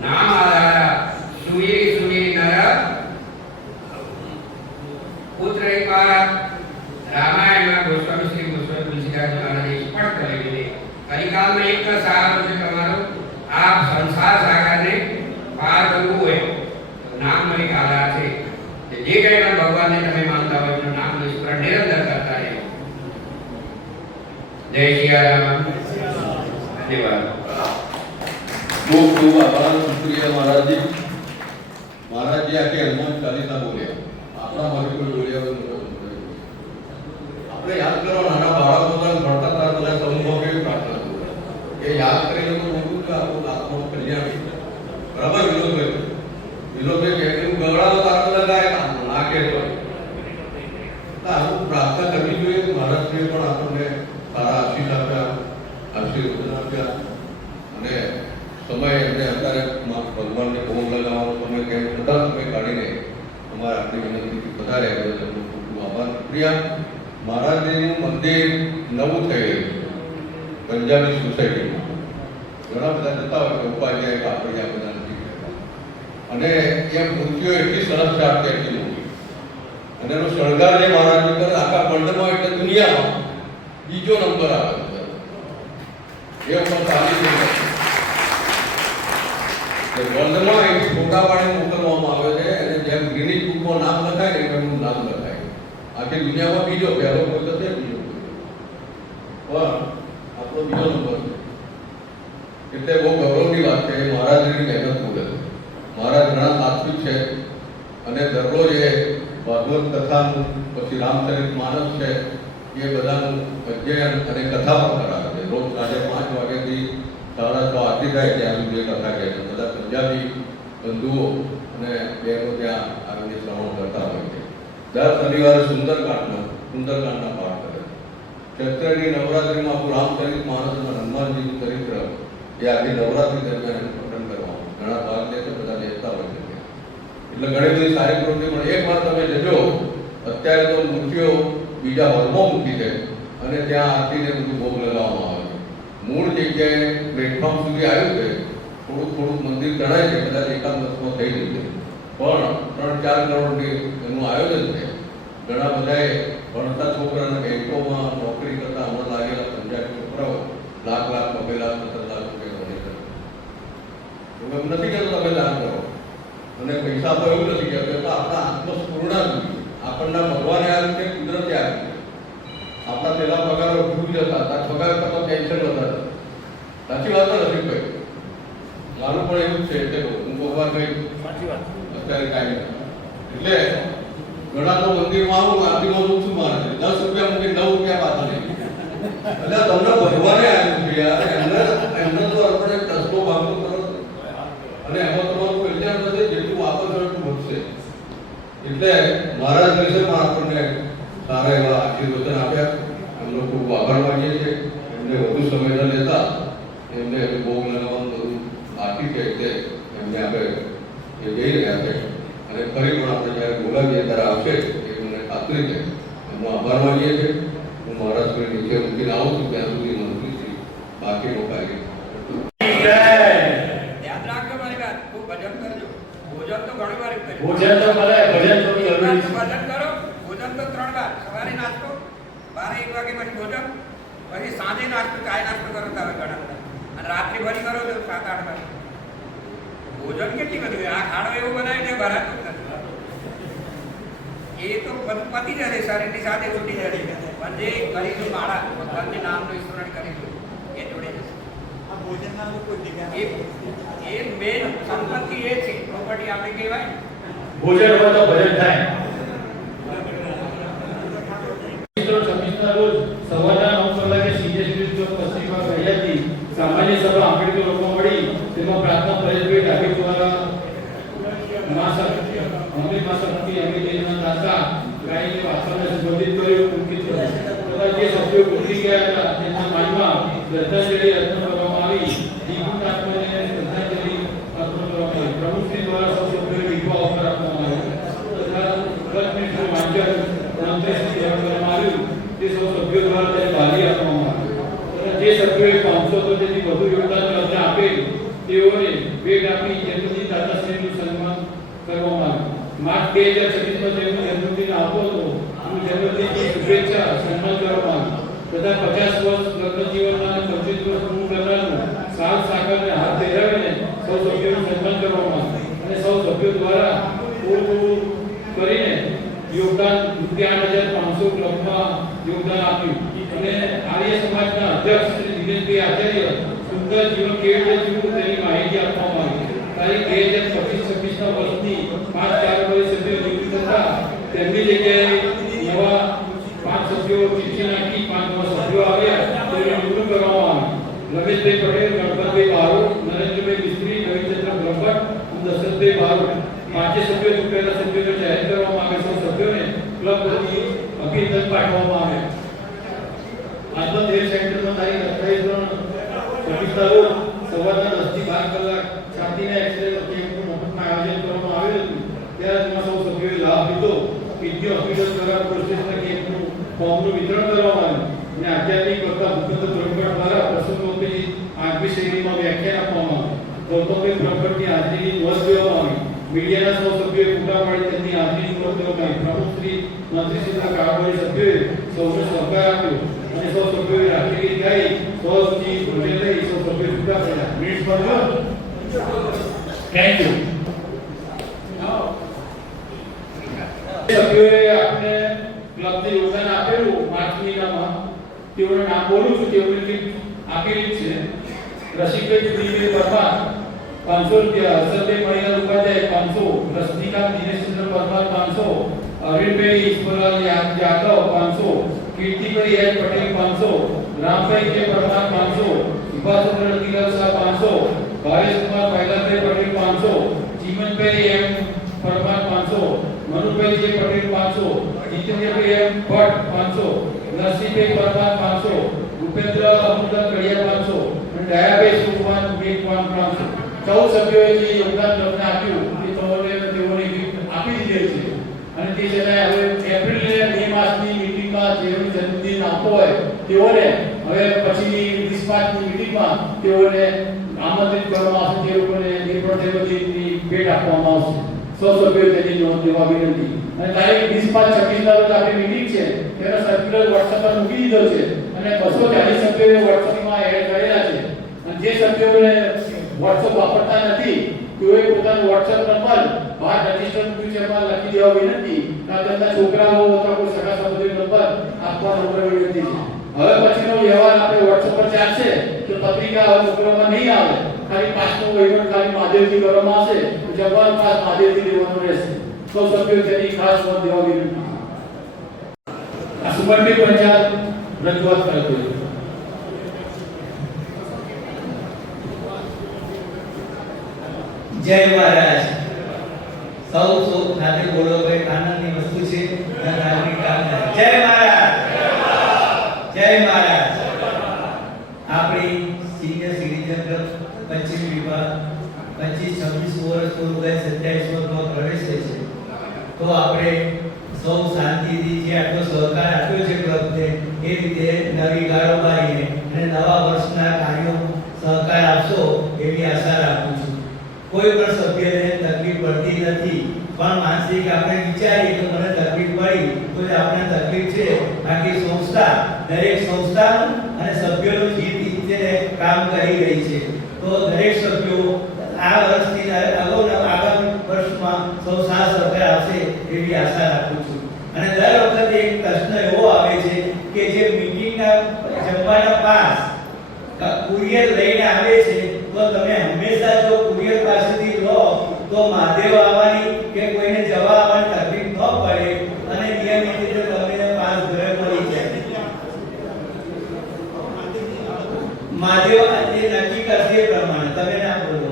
નામ આધારા સુરી નર પુત્ર એકવાર રામાયણમાં ગોસ્વામી શ્રી ગોસ્વામી તુલસીદાસ મહારાજે સ્પષ્ટ કરેલું છે. કલિકાલમાં એક સહારો છે તમારો. આપ સંસાર સાગરને પાર કરવું હોય તો નામનો એક આધાર છે. જે કંઈ પણ ભગવાનને તમે માનતા હોય એનું નામનું સ્મરણ નિરંતર કરતા રહે. જય શ્રી રામ. ધન્યવાદ. ખૂબ ખૂબ આભાર સુપ્રિયા મહારાજજી. મહારાજજી આખી હનુમાન ચાલીસા બોલ્યા. આપણા માટે કોઈ બોલ્યા આપણે યાદ કરો નાના બાળકોને ભણતા હતા બધા સમૂહમાં કેવી પ્રાર્થના કરે એ યાદ કરીને તો બોલવું કે આપણું આત્માનું કલ્યાણ. બરાબર વિનોદભાઈ કહે કે ગવડાવો તારા લગાય ના કહેતો આવું પ્રાર્થના કરવી જોઈએ. મહારાજજીએ પણ આપણને સારા આશીષ આપ્યા, આશીર્વાદ આપ્યા અને સમય એમને અત્યારે ભગવાનને ભોગ લગાવવાનો સમય કેમ બધા સમય કાઢીને અમારે આપણી વિનંતીથી વધાર્યા કરે છે. ખૂબ ખૂબ આભાર. પ્રિયા મહારાજજીનું મંદિર નવું થઈ ગયું પંજાબી સોસાયટીમાં. ઘણા બધા જતા હોય કે ઉપાધ્યાય કાપડિયા બધા નથી કહેતા અને એ મૂર્તિઓ એટલી સરસ છે આપતી એટલી મોટી અને એનો શણગાર જે મહારાજજી કરે આખા વર્લ્ડમાં એટલે દુનિયામાં બીજો નંબર આવે છે. એ ઉપર ચાલી વર્લ્ડમાં એવી ફોટા પાડીને મોકલવામાં આવે છે અને જેમ ગિનિસ બુકમાં નામ લખાય ને એનું નામ લખાય. આખી દુનિયામાં બીજો પહેલો કોઈ તો છે બીજો પણ આપણો બીજો નંબર છે. એટલે બહુ ગૌરવની વાત છે. મહારાજની મહેનત બોલે છે. મહારાજ ઘણા સાત્વિક છે અને દરરોજ એ ભાગવત કથાનું પછી રામચરિત માનસ છે એ બધાનું અધ્યયન અને કથા પણ કરાવે છે. રોજ સાંજે 5 વાગ્યાથી 6:30 આરતી થાય ત્યાં સુધી કથા કહે છે. બધા પંજાબી બંધુઓ અને બહેનો ત્યાં આવીને શ્રવણ કરતા હોય છે. દર શનિવારે સુંદરકાંડના પાઠ કરે છે. ચૈત્રની નવરાત્રિમાં આપણું રામચરિત માનસ અને હનુમાનજીનું ચરિત્ર એ આખી નવરાત્રિ દરમિયાન પઠન કરવાનું ઘણા ભાગ લે છે, બધા લેતા હોય છે. એટલે ઘણી બધી સારી પ્રવૃત્તિ. પણ એક વાર તમે જજો, અત્યારે તો મૂર્તિઓ બીજા હોલમાં મૂકી છે અને ત્યાં આરતીને બધું ભોગ લગાવવામાં આવે છે. મૂળ જગ્યાએ પ્લેટફોર્મ સુધી આવ્યું છે. થોડુંક મંદિર ચડાય છે, કદાચ એકાદ વર્ષમાં થઈ જશે. પણ 3-4 કરોડની એનું આયોજન છે. ઘણા બધાએ ભણતા છોકરાને બેંકોમાં નોકરી કરતા હમણાં લાગેલા પંજાબી છોકરાઓ લાખ પગેલા 17 લાખ રૂપિયા ડોનેશન. એમ નથી કહેતો તમે દાન કરો અને પૈસા તો એવું નથી કહેતો, તો આપણા આત્મસ્ફૂર્ણા જોઈએ. આપણને ભગવાને આ રીતે કુદરતે આપી. આપણા પેલા પગારો ભૂલ જતા હતા, પગાર કરતા ટેન્શન વધારે. સાચી વાત નથી ભાઈ, મારું પણ એવું જ છે. એટલે હું ભગવાન ભાઈ અત્યારે કાંઈ એટલે ઘણા તો મંદિરમાં આવું આરતીમાં શું મારે છે 10 રૂપિયા મૂકી 9 રૂપિયા પાછા નહીં. એટલે તમને ભગવાને આવ્યું છે યાર. એમને તો આપણે 10નો ભાગનો કરો અને એમાં તમારું કલ્યાણ થશે. જેટલું વાપરશો એટલું વધશે. એટલે મહારાજ વિશે પણ આપણને સારા એવા આશીર્વચન આપ્યા. એમનો ખૂબ આભાર માનીએ છીએ. એમને વધુ સમય ન લેતા એમને ભોગ લગાવવાનું બધું બાકી છે એટલે એમને આપણે એ જઈ રહ્યા છે અને ફરી પણ આપણે જ્યારે બોલાવીએ ત્યારે આવશે એ મને ખાતરી છે. એમનો આભાર માનીએ છીએ. હું મહારાષ્ટ્રની નીચે મૂકીને આવું છું ત્યાં સુધી મંત્રીશ્રી બાકીનો કાર્ય યાદ રાખજો મારી વાત. ખૂબ ભજન કરજો. ભોજન તો ઘણી વાર કરજો. ભોજન તો ભલે ભજન તો જરૂરી છે. ભજન કરો. ભોજન તો 3 વાર. સવારે નાસ્તો, 12-1 વાગે પછી ભોજન, પછી સાંજે નાસ્તો, ચાય નાસ્તો કરો તો ઘણા બધા, અને રાત્રિ ભરી કરો તો 7-8 વાગે. ભોજન કેટલી બધી આ ખાડો એવો બનાવી ને ભરાતું નથી. એ તો પતી જશે શરીરની સાથે છૂટી જશે. પણ જે કરીશું માળા ભગવાનના નામનું સ્મરણ કરીશું એ જોડે જશે. એ મેન સંપત્તિ એ છે, પ્રોપર્ટી આપણે કહેવાય. ભોજન હોય તો ભજન થાય. 26 રોજ સવારના 9 કલાકે સીએસપી પશ્ચિમમાં ગયાથી સામાન્ય સભા આંબેડકર લોકો મળી. તેમાં પ્રાર્થના પરેશભાઈ ડાભી દ્વારા મહાશક્તિ એમએલએના દાતા ગાયને વાસણને સંબોધિત કર્યું. તથા જે સભ્યો ઉતરી ગયા હતા તેમના માનમાં શ્રદ્ધાંજલિ અર્પણ કરવામાં આવી. નિપુણ આત્માને શ્રદ્ધાંજલિ અર્પણ કરવામાં આવી. પ્રમુખશ્રી દ્વારા સૌ સભ્યોને વિધવા ઓફર આપવામાં આવ્યો તથા જે સભ્યોએ 500 તેથી વધુ યોગદાન ક્લબને આપેલું તેઓને ભેટ આપી જન્મદિન દાતાશ્રીનું સન્માન કરવામાં આવ્યું. માર્ચ 2026માં તેમનો જન્મદિન આવતો હતો. જન્મદિનની શુભેચ્છા સન્માન કરવામાં આવ્યું તથા 50 વર્ષ લગ્ન જીવનના અને 25 વર્ષ પૂર્ણ કરનારનું સાલ સાકરને હાથ પહેરાવીને સૌ સભ્યોનું સન્માન કરવામાં આવ્યું અને સૌ સભ્યો દ્વારા પૂરું કરીને યોગદાન ₹8,500 ક્લબમાં યોગદાન આપ્યું અને આર્ય સમાજના અધ્યક્ષ શ્રી દિનેશભાઈ આચાર્ય સુંદર જીવન કેવી રીતે જીવવું તેની માહિતી આપવામાં આવી. તારીખ 2025-26ના વર્ષની 5 કાર્યકારી સભ્યો નિયુક્ત થતા તેમની જગ્યાએ નવા 5 સભ્યો ચિઠ્ઠી નાખી 5 નવા સભ્યો આવ્યા તેની નિમણૂક કરવામાં આવી. રમેશભાઈ પટેલ, ગણપતભાઈ બારોટ, નરેન્દ્રભાઈ મિસ્ત્રી, રવિચંદ્ર બ્રહ્મભટ્ટ અને દશરથભાઈ બારોટ 5 સભ્યો ચૂંટાયેલા સભ્યોને જાહેર કરવામાં આવે. સૌ સભ્યોને ક્લબ વતી અભિનંદન પાઠવવામાં આવે. આજનો હેલ્થ સેન્ટરમાં તારીખ 28/26 રોજ સવારના 10 થી 12 કલાક છાતીના એક્સરે કેમ્પનું મફતમાં આયોજન કરવામાં આવેલું હતું. ત્યારે તેમાં સૌ સભ્યોએ લાભ લીધો. કિડની હોસ્પિટલ દ્વારા પ્રોસ્ટેટના કેમ્પનું ફોર્મનું વિતરણ કરવામાં આવ્યું અને આધ્યાત્મિક વક્તા ભૂપેન્દ્ર બ્રહ્મભટ્ટ દ્વારા પ્રસંગોપરી આગવી શૈલીમાં વ્યાખ્યાન આપવામાં આવ્યું. ગૌતમભાઈ બ્રહ્મભટ્ટની હાજરીની નોંધ લેવામાં આવી. મીડિયાના સૌ સભ્યોએ ફોટા પાડી તેમની હાજરીની નોંધ લેવામાં આવી. પ્રમુખ શ્રી મંત્રીશ્રીના કારોબારી સભ્યોએ સૌને સહકાર આપ્યો અને સૌ સભ્યોએ રાષ્ટ્રીય ગાઈ સૌથી ભોજન લઈ સૌ સભ્યો છૂટા પડ્યા. મિનિટ પર થેન્ક યુ. સભ્યોએ આપણે ક્લબને યોગદાન આપેલું માર્ચ મહિનામાં તેઓનું નામ બોલું છું. તેઓની લિસ્ટ આપેલી છે. રસિકભાઈ જુદીભાઈ પરમાર ₹500, હર્ષદભાઈ મણિલાલ ઉપાધ્યાય 500, રશ્મિકાંત દિનેશચંદ્ર પરમાર 500, અરવિંદભાઈ ઈશ્વરલાલ યાદવ 500, કીર્તિભાઈ એચ પટેલ 500, રામભાઈ કે પરમાર 500, સુભાષચંદ્ર રતિલાલ શાહ 500, ભાવેશકુમાર ભાઈલાલભાઈ પટેલ 500, ચીમનભાઈ એમ પરમાર 500, મનુભાઈ જે પટેલ 500, જીતેન્દ્રભાઈ એમ ભટ્ટ 500, નરસિંહભાઈ પરમાર 500, ભૂપેન્દ્ર અમૃતલાલ કડિયા 500 અને દયાભાઈ સુરવાન મેઘ 500. 14 સભ્યોએ જે યોગદાન ક્લબને આપ્યું એ તેઓને ગિફ્ટ આપી દીધેલ છે અને તે છતાંય હવે એપ્રિલ અને મે માસની મીટિંગમાં જેનો જન્મદિન આવતો હોય તેઓને હવે પછીની 25ની મીટિંગમાં તેઓને આમંત્રિત કરવામાં આવશે. તે લોકોને એ પણ જન્મદિનની ભેટ આપવામાં આવશે. સૌ સભ્યોએ તેની નોંધ લેવા વિનંતી. અને તારીખ 20/5-26ના રોજ આપણી મીટિંગ છે તેનો સર્ક્યુલર WhatsApp પર મૂકી દીધો છે અને 240 સભ્યોએ WhatsAppમાં એડ કરેલા છે અને જે સભ્યોને WhatsApp વાપરતા નથી તેઓએ પોતાનો WhatsApp નંબર બહાર રજિસ્ટર મૂક્યું છે એમાં લખી દેવા વિનંતી. તેમના છોકરાઓ અથવા કોઈ સગા સંબંધીનો નંબર આપવાનો વિનંતી છે. હવે પછીનો વ્યવહાર આપણે WhatsApp પર ચાલશે તો પત્રિકા હવે મોકલવામાં નહીં આવે. ખાલી પાસનો વહીવટ ખાલી મહાદેવજી કરવામાં આવશે. જવાબ પાસ મહાદેવજી દેવાનો રહેશે. સૌ સભ્યો તેની ખાસ નોંધ લેવા વિનંતી. આ સુમનભાઈ પંચાયત રજૂઆત કરતો છે. જય મહારાજ. સૌ સાથે બોલો ભાઈ. આનંદની વસ્તુ છે. જય મહારાજ. જય મહારાજ. આપણી સિનિયર સિટીઝન ક્લબ પશ્ચિમ વિભાગ 25-26 વર્ષ પૂરું થાય 27 વર્ષમાં પ્રવેશે છે. તો આપણે સૌ શાંતિથી જે આટલો સહકાર આપ્યો છે ક્લબને એ રીતે નવી કારોબારીને અને નવા વર્ષના કાર્યો સહકાર આપશો એવી આશા રાખું છું. કોઈ પણ સભ્યને તકલીફ પડતી નથી પણ માનસિક આપણે વિચારીએ તો મને તકલીફ પડી તો આપણે તકલીફ છે. બાકી સંસ્થા દરેક સંસ્થા અને સભ્યોનું હિત ઈચ્છીને કામ કરી રહી છે. તો દરેક સભ્યો આ વર્ષથી આગામી વર્ષમાં સૌ સાથ સહકાર આપશે એવી આશા રાખું છું. અને દર વખતે એક પ્રશ્ન એવો આવે છે કે જે મીટિંગના જમવાના પાસ કુરિયર લઈને આવે છે તો તમે હંમેશા જો કુરિયર પાસેથી લો તો મહાદેવ આવવાની કે કોઈને જવા આવવાની તકલીફ ન પડે અને નિયમિત રીતે તમને પાસ ઘરે મળી જાય. મહાદેવ આજે નક્કી કરશે પ્રમાણે તમે ના બોલો.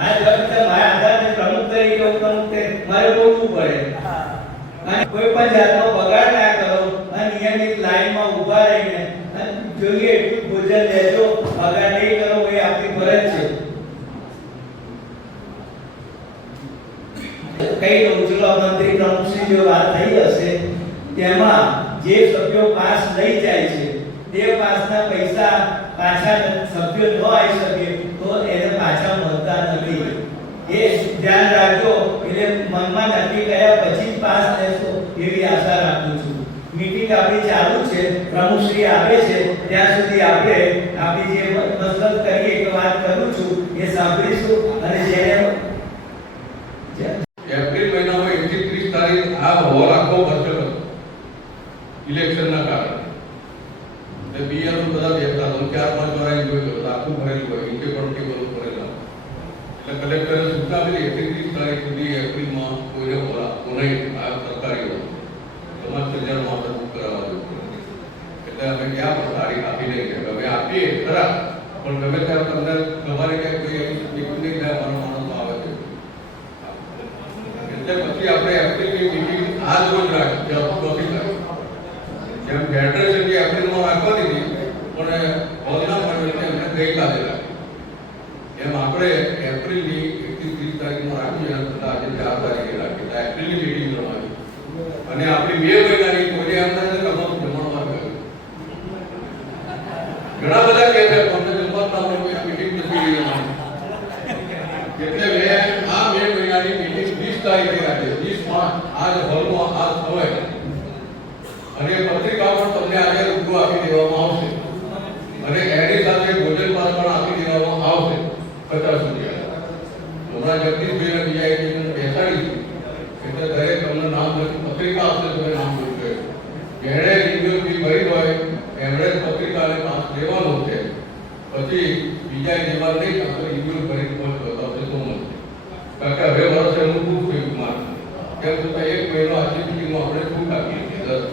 આ જગત મારા આધારને પ્રમુખ તરીકે મારે બોલવું પડે અને કોઈ પણ જાતનો બગાડ ના કરો અને નિયમિત લાઈનમાં ઊભા રહીને જોઈએ એટલું ભોજન લેજો. બગાડ નહીં કરો એ આપણી ફરજ છે. કઈ ઉજળા મંત્રી પ્રમુખની જો વાત થઈ હશે તેમાં જે સભ્યો પાસ લઈ જાય છે તે પાસના પૈસા પાછા સભ્યો ન આવી શકે તો એને પાછા મળતા નથી. એ ધ્યાન રાખજો. એટલે મનમાં નક્કી કર્યા પછી જ પાસ લેશો એવી આશા રાખું છું. મીટિંગ આપણી ચાલુ છે, પ્રમુખશ્રી આવે છે ત્યાં સુધી આપણે આપણી જે મસલત કરીએ એક વાત કરું છું એ સાંભળીશું. અને જેને એપ્રિલ મહિનામાં 1 થી 30 તારીખ આ હોલ આખો ભરતો હતો ઇલેક્શનના કારણે. એટલે બીઆરઓ બધા બેઠા 4-5 વાર એન્જોય કર્યો, આખું ભરેલું હોય, નીચે પણ ટેબલ ભરેલા. એટલે કલેક્ટરે સૂચના આપી 1 થી 30 તારીખ સુધી એપ્રિલમાં કોઈને હોલ આપવો નહીં. આ સરકારી હોલ સમાજ કલ્યાણ માટે બુક કરાવવા જોઈએ. એટલે અમે ક્યાં પણ તારીખ આપી નહીં કે અમે આપીએ ખરા, પણ ગમે ત્યારે તમને તમારે ક્યાંક કોઈ એવી નહીં થાય અમારો માણસ આવે છે. એટલે પછી આપણે એપ્રિલની મીટિંગ આજ રોજ રાખી જેમ ફેડરેશનની એપ્રિલમાં રાખવાની હતી પણ હોલના મળે એમને ગઈકાલે રાખી. એમ આપણે એપ્રિલની 1 થી 30 તારીખમાં રાખી અને આજે 4 તારીખે રાખી. એપ્રિલની મીટિંગ કરવાની અને આપણી 2 મહિનાની કોઈ એમ થાય કે અમારું જમણવાર કર્યું. ઘણા બધા કહે છે અમને જમણવાર મીટિંગ નથી લેવાની. એટલે મેં આ 2 મહિનાની મીટિંગ 20 તારીખે રાખી. 20 માર્ચ આજ હોલમાં આ સમય અને પત્રિકા પણ તમને આજે રૂબરૂ આપી દેવામાં આવશે અને એની સાથે ભોજન પાસ પણ આપી દેવામાં આવશે 50 રૂપિયા. હમણાં જગદીશભાઈને બીજા એક જણને બેસાડીશું એટલે દરેક તમને નામ લખી પત્રિકા આપશે, તમે નામ લખજો. જેણે રિન્યુઅલ ફી ભરી હોય એમણે જ પત્રિકાને પાસ લેવાનું છે. પછી બીજા લેવા નહીં તો રિન્યુઅલ ભરી બતાવશે તો મળશે. કારણ કે હવે વર્ષ એનું ખૂબ થયું માર્ક. તેમ છતાં 1 મહિનો આજની મીટિંગમાં આપણે છૂટ આપીએ છીએ 10.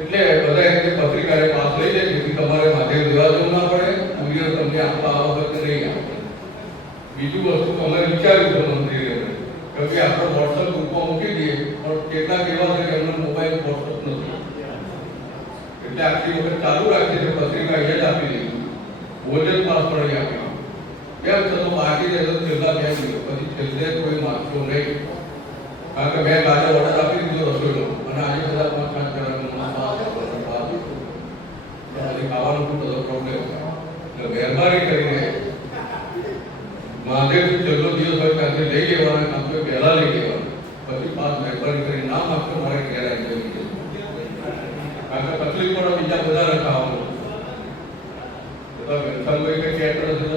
એટલે બધા એમ પત્રિકાને પાસ લઈ લે જેથી તમારે માધ્યમ લેવા જવું ના પડે, કુરિયર તમને આપવા આ વખતે નહીં આપે. બીજું વસ્તુ અમે વિચાર્યું છે મંત્રીએ કે આપણે વોટ્સઅપ ગ્રુપમાં મૂકી દઈએ, પણ કેટલાક એવા છે કે એમનો મોબાઈલ વોટ્સઅપ નથી. એટલે આખી વખત ચાલુ રાખીએ છીએ પત્રિકા એ જ આપી દઈશું, ભોજન પાસ પણ અહીં આપી. કેમ છતાં બાકી રહેતો છેલ્લા 2 દિવસ પછી છેલ્લે કોઈ માગશો નહીં. કારણ કે મેં કાલે ઓર્ડર આપી દીધો રસોઈનો અને આજે બધા 5-5 ખાવાનું ખૂબ બધો પ્રોબ્લેમ. એટલે મહેરબાની કરીને મહાદેવથી છેલ્લો દિવસ હોય ત્યાંથી લઈ લેવાના, કામ તો પહેલા લઈ લેવાના, પછી પાસ મહેરબાની કરીને ના માગશો મારે ઘેર આવી જવું છે. કારણ કે તકલીફ પણ બીજા બધાને ખાવાનું વેલકમભાઈ કે કેટર છે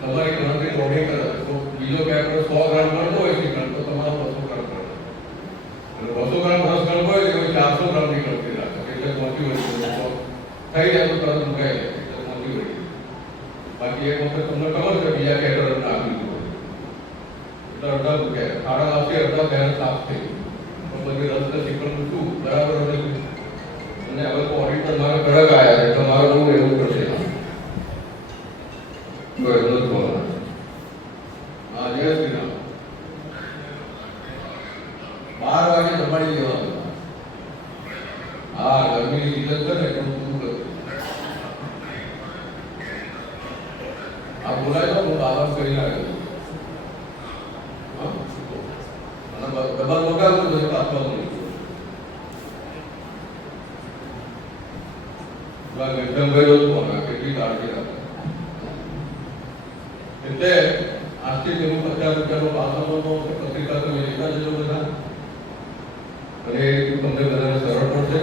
તમારી ગણતરી મોડી કરે તો બીજો કેટર 100 ગ્રામ કરતો હોય ચિકન તો તમારો 200 ગ્રામ કરે અને 200 ગ્રામ રસ કરવો હોય તો 400 ગ્રામની ગણતરી રાખે. એટલે પહોંચી હોય થઈ જાય તો તરત મુકાઈ જાય એટલે પહોંચી હોય. બાકી એક વખત તમને ખબર છે બીજા કેટર અમને આપી દીધું એટલે અડધા મૂક્યા ખાડા આવશે, અડધા બેન સાફ થઈ પણ બધી રસને ચિકન મૂકવું બરાબર હતું. અને હવે તો ઓડિટર મારે કડક આવ્યા છે એટલે મારે બહુ એવું પડશે. હા જય શ્રી રામ. 12 વાગે જમાડી દેવાનું. હા ગરમીની સિઝન છે ને એટલું પૂરું કર્યું. આ બોલાય તો હું બાબત કરી નાખ્યો અને ડબલ વગાડવું પછી પાછવાનું કેટલી કાળજી રાખે. એટલે આજથી તેનું 50 રૂપિયાનો પાસવાનો પત્રિકા તમે લેતા જજો બધા અને એ તમને બધાને સરળ પડશે.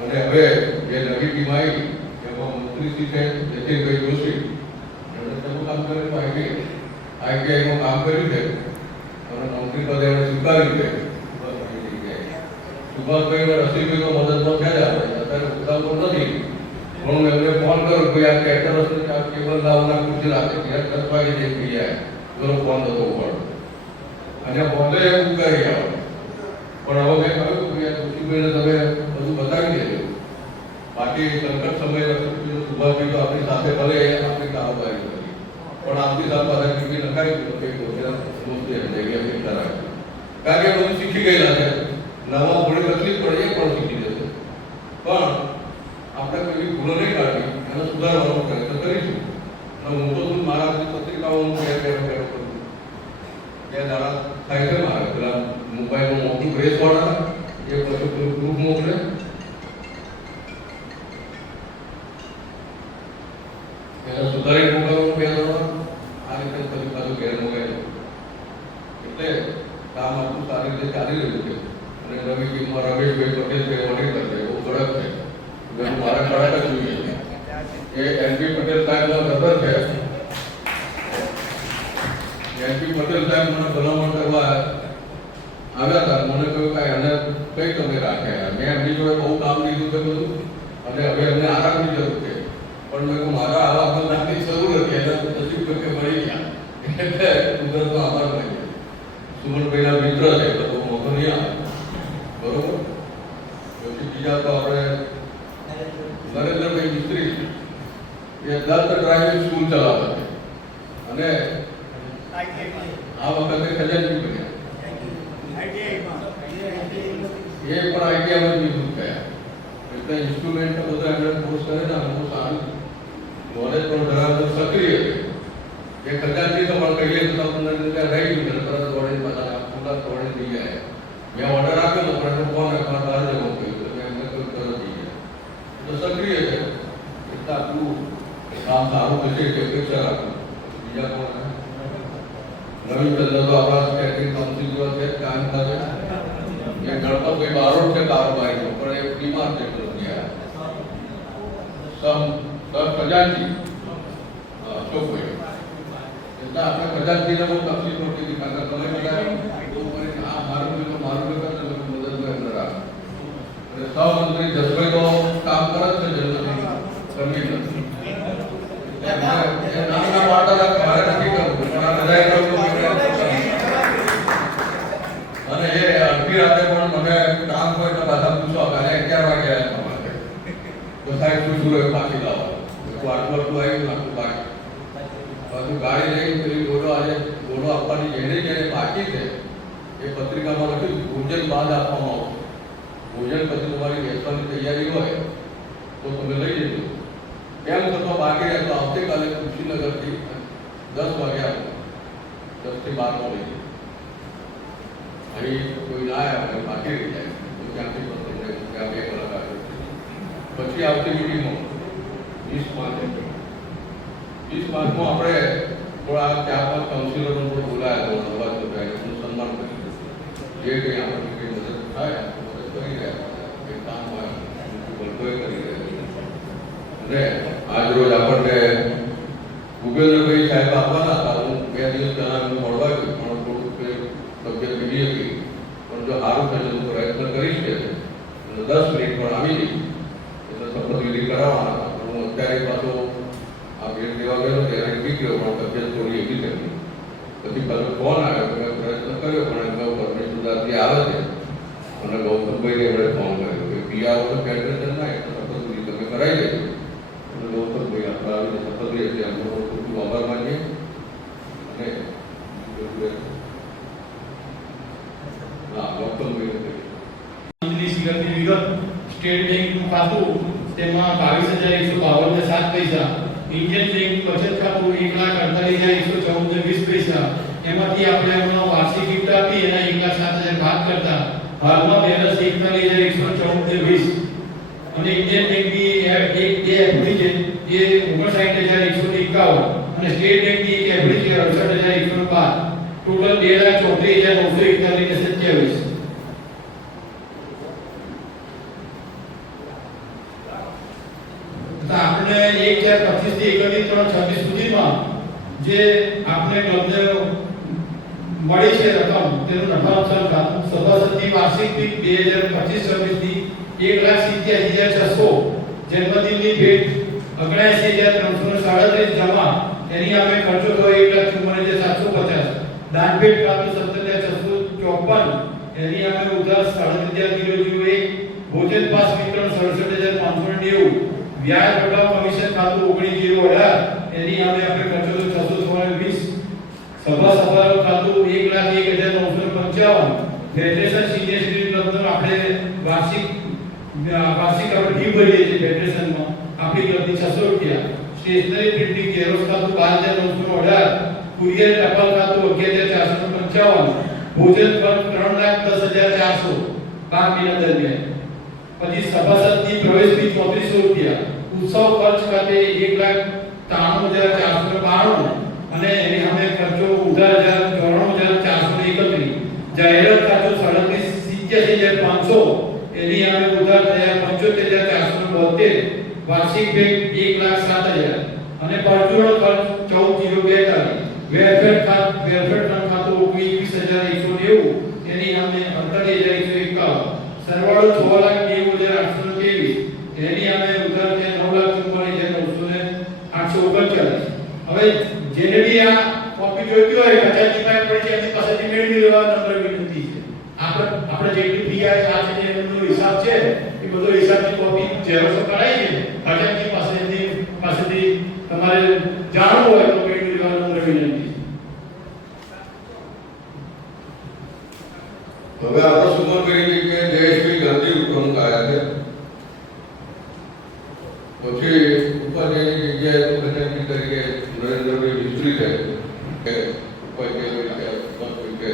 અને હવે જે નવી ટીમ આવી એમાં મંત્રીશ્રી છે જતીનભાઈ જોશી એમણે તેનું કામ કર્યું. આઈટીઆઈમાં કામ કર્યું છે અને નોકરી પદે એમણે સ્વીકાર્યું છે. સુભાષભાઈ રસીભાઈનો મદદમાં થયા અત્યારે ઉતાવળ નથી પણ હું એમને ફોન કરું કે આ કેટર કેબલ લાવવાના ગુજરાત 10 વાગે જઈ થઈ જાય તો ફોન થતો પડે અને પોતે એવું કરી આવો. પણ હવે મેં કહ્યું કે ઋષિભાઈને તમે બધું બતાવી દેજો. બાકી સંકટ સમય સુભાષભાઈ તો આપણી સાથે ભલે આપણી કારોબારી કરી પણ આપણી સાથે બધા ટીવી નખાવી દીધો કે દોસ્તી જગ્યા કરાવે. કારણ કે બધું શીખી ગયેલા છે. નવા થોડી તકલીફ પડે એ પણ શીખી જશે. પણ આપણે કોઈ ભૂલો નહીં કાઢવી, એને સુધારવાનો પ્રયત્ન કરીશું. અને હું તો મારા પત્રિકાઓનું કરું 2 દાડા થાય છે મારે પેલા મુંબઈમાં મોટું પ્રેસ વાળા એ પછી પેલું ગ્રુપ મોકલે અને નવી ટીમમાં રમેશભાઈ પટેલ છે, ઓડિટર છે, બહુ કડક છે. એટલે મારા કડક જ જોઈએ. એ એનપી પટેલ સાહેબના બ્રધર છે. એનપી પટેલ સાહેબ મને ભલામણ કરવા આવ્યા હતા. મને કહ્યું કે એને કઈ તમે રાખ્યા? મેં એમની જોડે બહુ કામ લીધું છે બધું, અને હવે એમને આરામની જરૂર છે. પણ મેં કહ્યું મારા આવા કલાકની જરૂર હતી, એના નસીબ કે મળી ગયા, એટલે કુદરતનો આભાર માન્યો. સુમનભાઈના મિત્ર છે એટલે બહુ મોટો નહીં આવે, બરોબર. પછી બીજા તો આપણે નરેન્દ્રભાઈ મિસ્ત્રી, એ દત્ત ડ્રાઇવિંગ સ્કૂલ ચલાવતા છે, અને આ વખતે ખજાનચી બન્યા. એ પણ આઈટીઆઈમાં જ નિવૃત્ત થયા. એટલે ઇન્સ્ટ્રુમેન્ટ બધા એમણે કોર્સ કરેલા, બહુ સારું નોલેજ પણ ધરાવતો, સક્રિય છે. એ ખજાનચી તો પણ કહીએ તો તમને ત્યાં રહી ગયું, તરત દોડીને બધા પૂરા દોડીને લઈ આવ્યા. મેં ઓર્ડર આપ્યો તો પણ એનો ફોન એકવાર બહાર જવો કહ્યું, એટલે એમને કોઈ તરત લઈ ગયા. તો સક્રિય છે, એટલે આપણું કામ સારું થશે એ અપેક્ષા રાખું. બીજા કોણ નવીન ચંદ્ર તો આપણા સ્ટેટિંગ કાઉન્સિલ જો છે કામ કરે. એ ગણપતભાઈ બારોટ છે કારોબારીનો, પણ એ બીમાર છે ખજાનચી અશોકભાઈ. એટલે આપણે ખજાનચીને બહુ તકલીફ પડતી હતી, કારણ કે તમે બધા આ મારું તો મારું કરતા મદદભાઈ અંદર આવે. અને સહમંત્રી જસભાઈ તો કામ કરે છે જનરલી કરવી નથી. નાના વાર્તા મારે નથી કરવું, પણ આ બધા અને એ અડધી રાતે પણ તમે કામ હોય તો બધા પૂછો કે 11 વાગે આવ્યા તમારે તો સાહેબ શું શું રહ્યું બાકી લાવો. આટલું આટલું આવ્યું, આટલું બાકી. બધું ગાડી લઈ પેલી બોલો આજે બોલો આપવાની જેને જેને બાકી છે એ પત્રિકામાં લખ્યું ભોજન બાદ આપવામાં આવશે. ભોજન પછી તમારી બેસવાની તૈયારી હોય તો તમે લઈ જજો. કેમ થતો બાકી રહે તો આવતીકાલે કુશીનગરથી 10 વાગે આવો, 10 થી 12 લઈ જજો. અહીં કોઈ ના આવે બાકી રહી જાય તો ક્યાંથી પત્ર ત્યાં 2 કલાક આવે. પછી આવતી મિટિંગમાં 20 માર્ચમાં આપણે થોડા 4-5 કાઉન્સિલરોને પણ બોલાયા હતા, નવા જોડાયા, એનું સન્માન કર્યું. જે કંઈ આપણે કંઈ મદદ થાય મદદ કરી રહ્યા, કંઈ કામ હોય ભલતોય કરી રહ્યા. અને આજ રોજ આપણને ભૂપેન્દ્રભાઈ સાહેબ આપવાના હતા. હું 2 દિવસ પહેલા એમને મળવા ગયો, પણ થોડુંક તબિયત બીજી હતી. પણ જો સારું થશે તો પ્રયત્ન કરીશ કે 10 મિનિટ પણ આવી જઈશ, એટલે શપથવિધિ કરાવવાના હતા. પણ હું અત્યારે પાછો આ ભેટ દેવા ગયો ત્યારે નીકળ્યો, પણ તબિયત થોડી એવી હતી. પછી પાછો ફોન આવ્યો, મેં પ્રયત્ન કર્યો, પણ એમને પરમેશ્વર દાસજી આવે છે અને ગૌતમભાઈને એમણે ફોન કર્યો કે પિયા વખત ફેડરેશન ના એટલે શપથવિધિ તમે કરાવી દેજો. અને ગૌતમભાઈ આપણે આવીને શપથ લે છે, એમનો ખૂબ ખૂબ આભાર માનીએ. અને સ્ટેટ બેંકનું ખાતું તેમાં 22,152.07 પૈસા, ઇન્ડિયન બેંક બચત ખાતું 1,48,114.20 પૈસા. એમાંથી આપણે એમનો વાર્ષિક ગિફ્ટ આપી એના 1,07,000 ભાગ કરતા હાલમાં બેલેન્સ 41,114.20. અને ઇન્ડિયન બેંકની એક એફડી છે એ 59,151 અને સ્ટેટ બેંકની એક એફડી છે 68,112. ટોટલ 2,34,941.27. આપણે 1,025 થી 31/3/26 સુધીમાં જે આપણે ક્લબને મળી છે રકમ તેનું નફાનુસાર સભાસદની વાર્ષિક ફી 2025-26 ની 1,87,600, જન્મદિનની ભેટ 79,337 જમા, એની અમે ખર્ચો થયો 1,44,750, દાન ભેટ ખાતું 17,654, એની અમે ઉધાર 37,001, ભોજન પાસ વિતરણ 67,590, વ્યાજ વટાવ કમિશન ખાતું 19,018, એની અમે ખર્ચો તો 620, સભા સભાઓ ખાતું 1,01,955, ફેડરેશન સિનિયર સિટીઝન ક્લબનો આપણે વાર્ષિક આપણે ફી ભરીએ છીએ ફેડરેશનમાં આપણી ક્લબની 600 રૂપિયા, સ્ટેશનરી પ્રિન્ટિંગ ઝેરોક્સ ખાતું 5,918, કુરિયર ટપાલ ખાતું 11,455, ભોજન ફંડ 3,10,400 12 મહિના દરમિયાન. પછી સભાસદની પ્રવેશ ફી 3400 રૂપિયા, ઉત્સવ ખર્ચ ખાતે 1,93,492 અને એની સામે ખર્ચો 18,94,431, જાહેરાત ખાતું 37,87 83,500 એની અમે ઉધાર થયા 75,472, વાર્ષિક બેંક 1,07,000 અને પરચુરણ ખર્ચ 14,042, વેલફેર ફંડ ખાતું 21,190 એની અમે 48,151, સરવાળો 6,90,823 એની અમે ઉધાર થયા 9,44,939. હવે જેને બી આ કોપી જોઈતી હોય 50 પાસે પડી છે એની પાસેથી મેળવી લેવા નમ્ર વિનંતી છે. આપણે જેટલી ફી આ છે એનો હિસાબ છે એ બધો હિસાબની કોપી ઝેરોક્ષ કરાવી છે ફાટકની પાસેથી તમારે જાણવું હોય તો મેળવી લેવા નમ્ર વિનંતી છે. હવે આપણે સુમન કરી કે જયેશભાઈ ગાંધી પ્રમુખ આવ્યા છે, પછી ઉપાધ્યાયની જગ્યાએ પ્રધાનમંત્રી તરીકે નરેન્દ્રભાઈ મિસ્ત્રી છે કે ઉપાધ્યાય તરીકે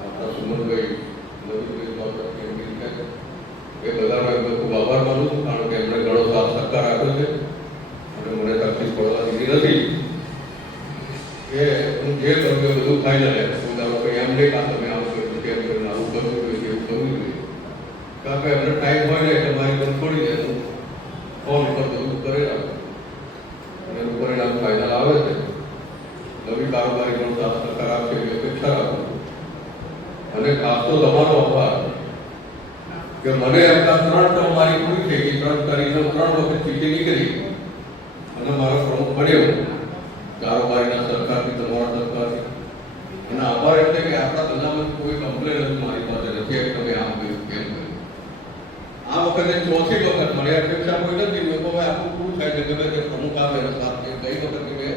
આપણા સુમનભાઈ નવીનભાઈ એ બધાનો એમને ખૂબ આભાર માનું છું, કારણ કે એમણે ઘણો સાથ સહકાર આપ્યો છે અને મને તકલીફ પડવા દીધી નથી. એ હું જે કરું એ બધું ફાઇનલ છે. હું ધારો કે એમ નહીં કાં તમે આવું કર્યું તેમ કરીને આવું કરવું જોઈએ એવું કરવું જોઈએ, કારણ કે એમને ટાઈમ હોય ને એટલે મારી બંધ છોડી દેવાનું ફોન ઉપર બધું કરે અને એનું પરિણામ ફાઇનલ આવે છે. નવી કારોબારી ઘણો સાથ સહકાર આપશે એવી અપેક્ષા રાખું અને ખાસ તો તમારો આભાર કે મને એમના 3 ટર્મ મારી પૂરી થઈ ગઈ, 3 તારીખે 3 વખત ચીઠી નીકળી અને મારો પ્રમુખ બન્યો કારોબારીના સરકારથી, તમારા સરકારથી. અને આભાર એટલે કે આપણા બધામાં કોઈ કમ્પ્લેન નથી મારી પાસે નથી કે તમે આમ કર્યું કેમ કર્યું. આ વખતે 4થી વખત મારી અપેક્ષા કોઈ નથી. મેં કહું આપણું પૂરું થાય છે ગમે તે પ્રમુખ આવે એના સાથે કઈ વખત મેં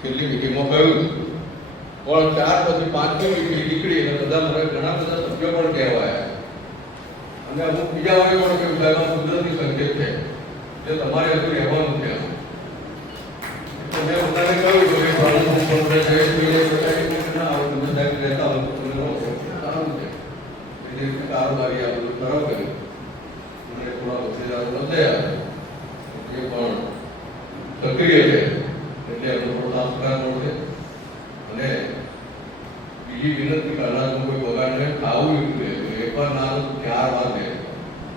છેલ્લી મીટિંગમાં કહ્યું પણ 4 પછી 5મી મીટિંગ નીકળી અને બધા મને ઘણા બધા સભ્યો પણ કહેવાયા અને અમુક બીજા વાળે પણ કે સાહેબ કુદરતી સંકેત છે જે તમારે હજુ રહેવાનું છે. તો મેં બધાને કહ્યું કે પ્રમુખ ના આવું તમે સાહેબ રહેતા હોય તો તમને સારું છે. એ કારોબારી આ બધું ખરાબ કર્યું મને થોડા વખતેદારો બદલાયા એ પણ સક્રિય છે એટલે એમનો થોડો સહકાર મળશે. અને બીજી વિનંતી કરનારનું કોઈ બગાડ નહીં, ખાવું જોઈએ એકવાર ના 4 વાર છે.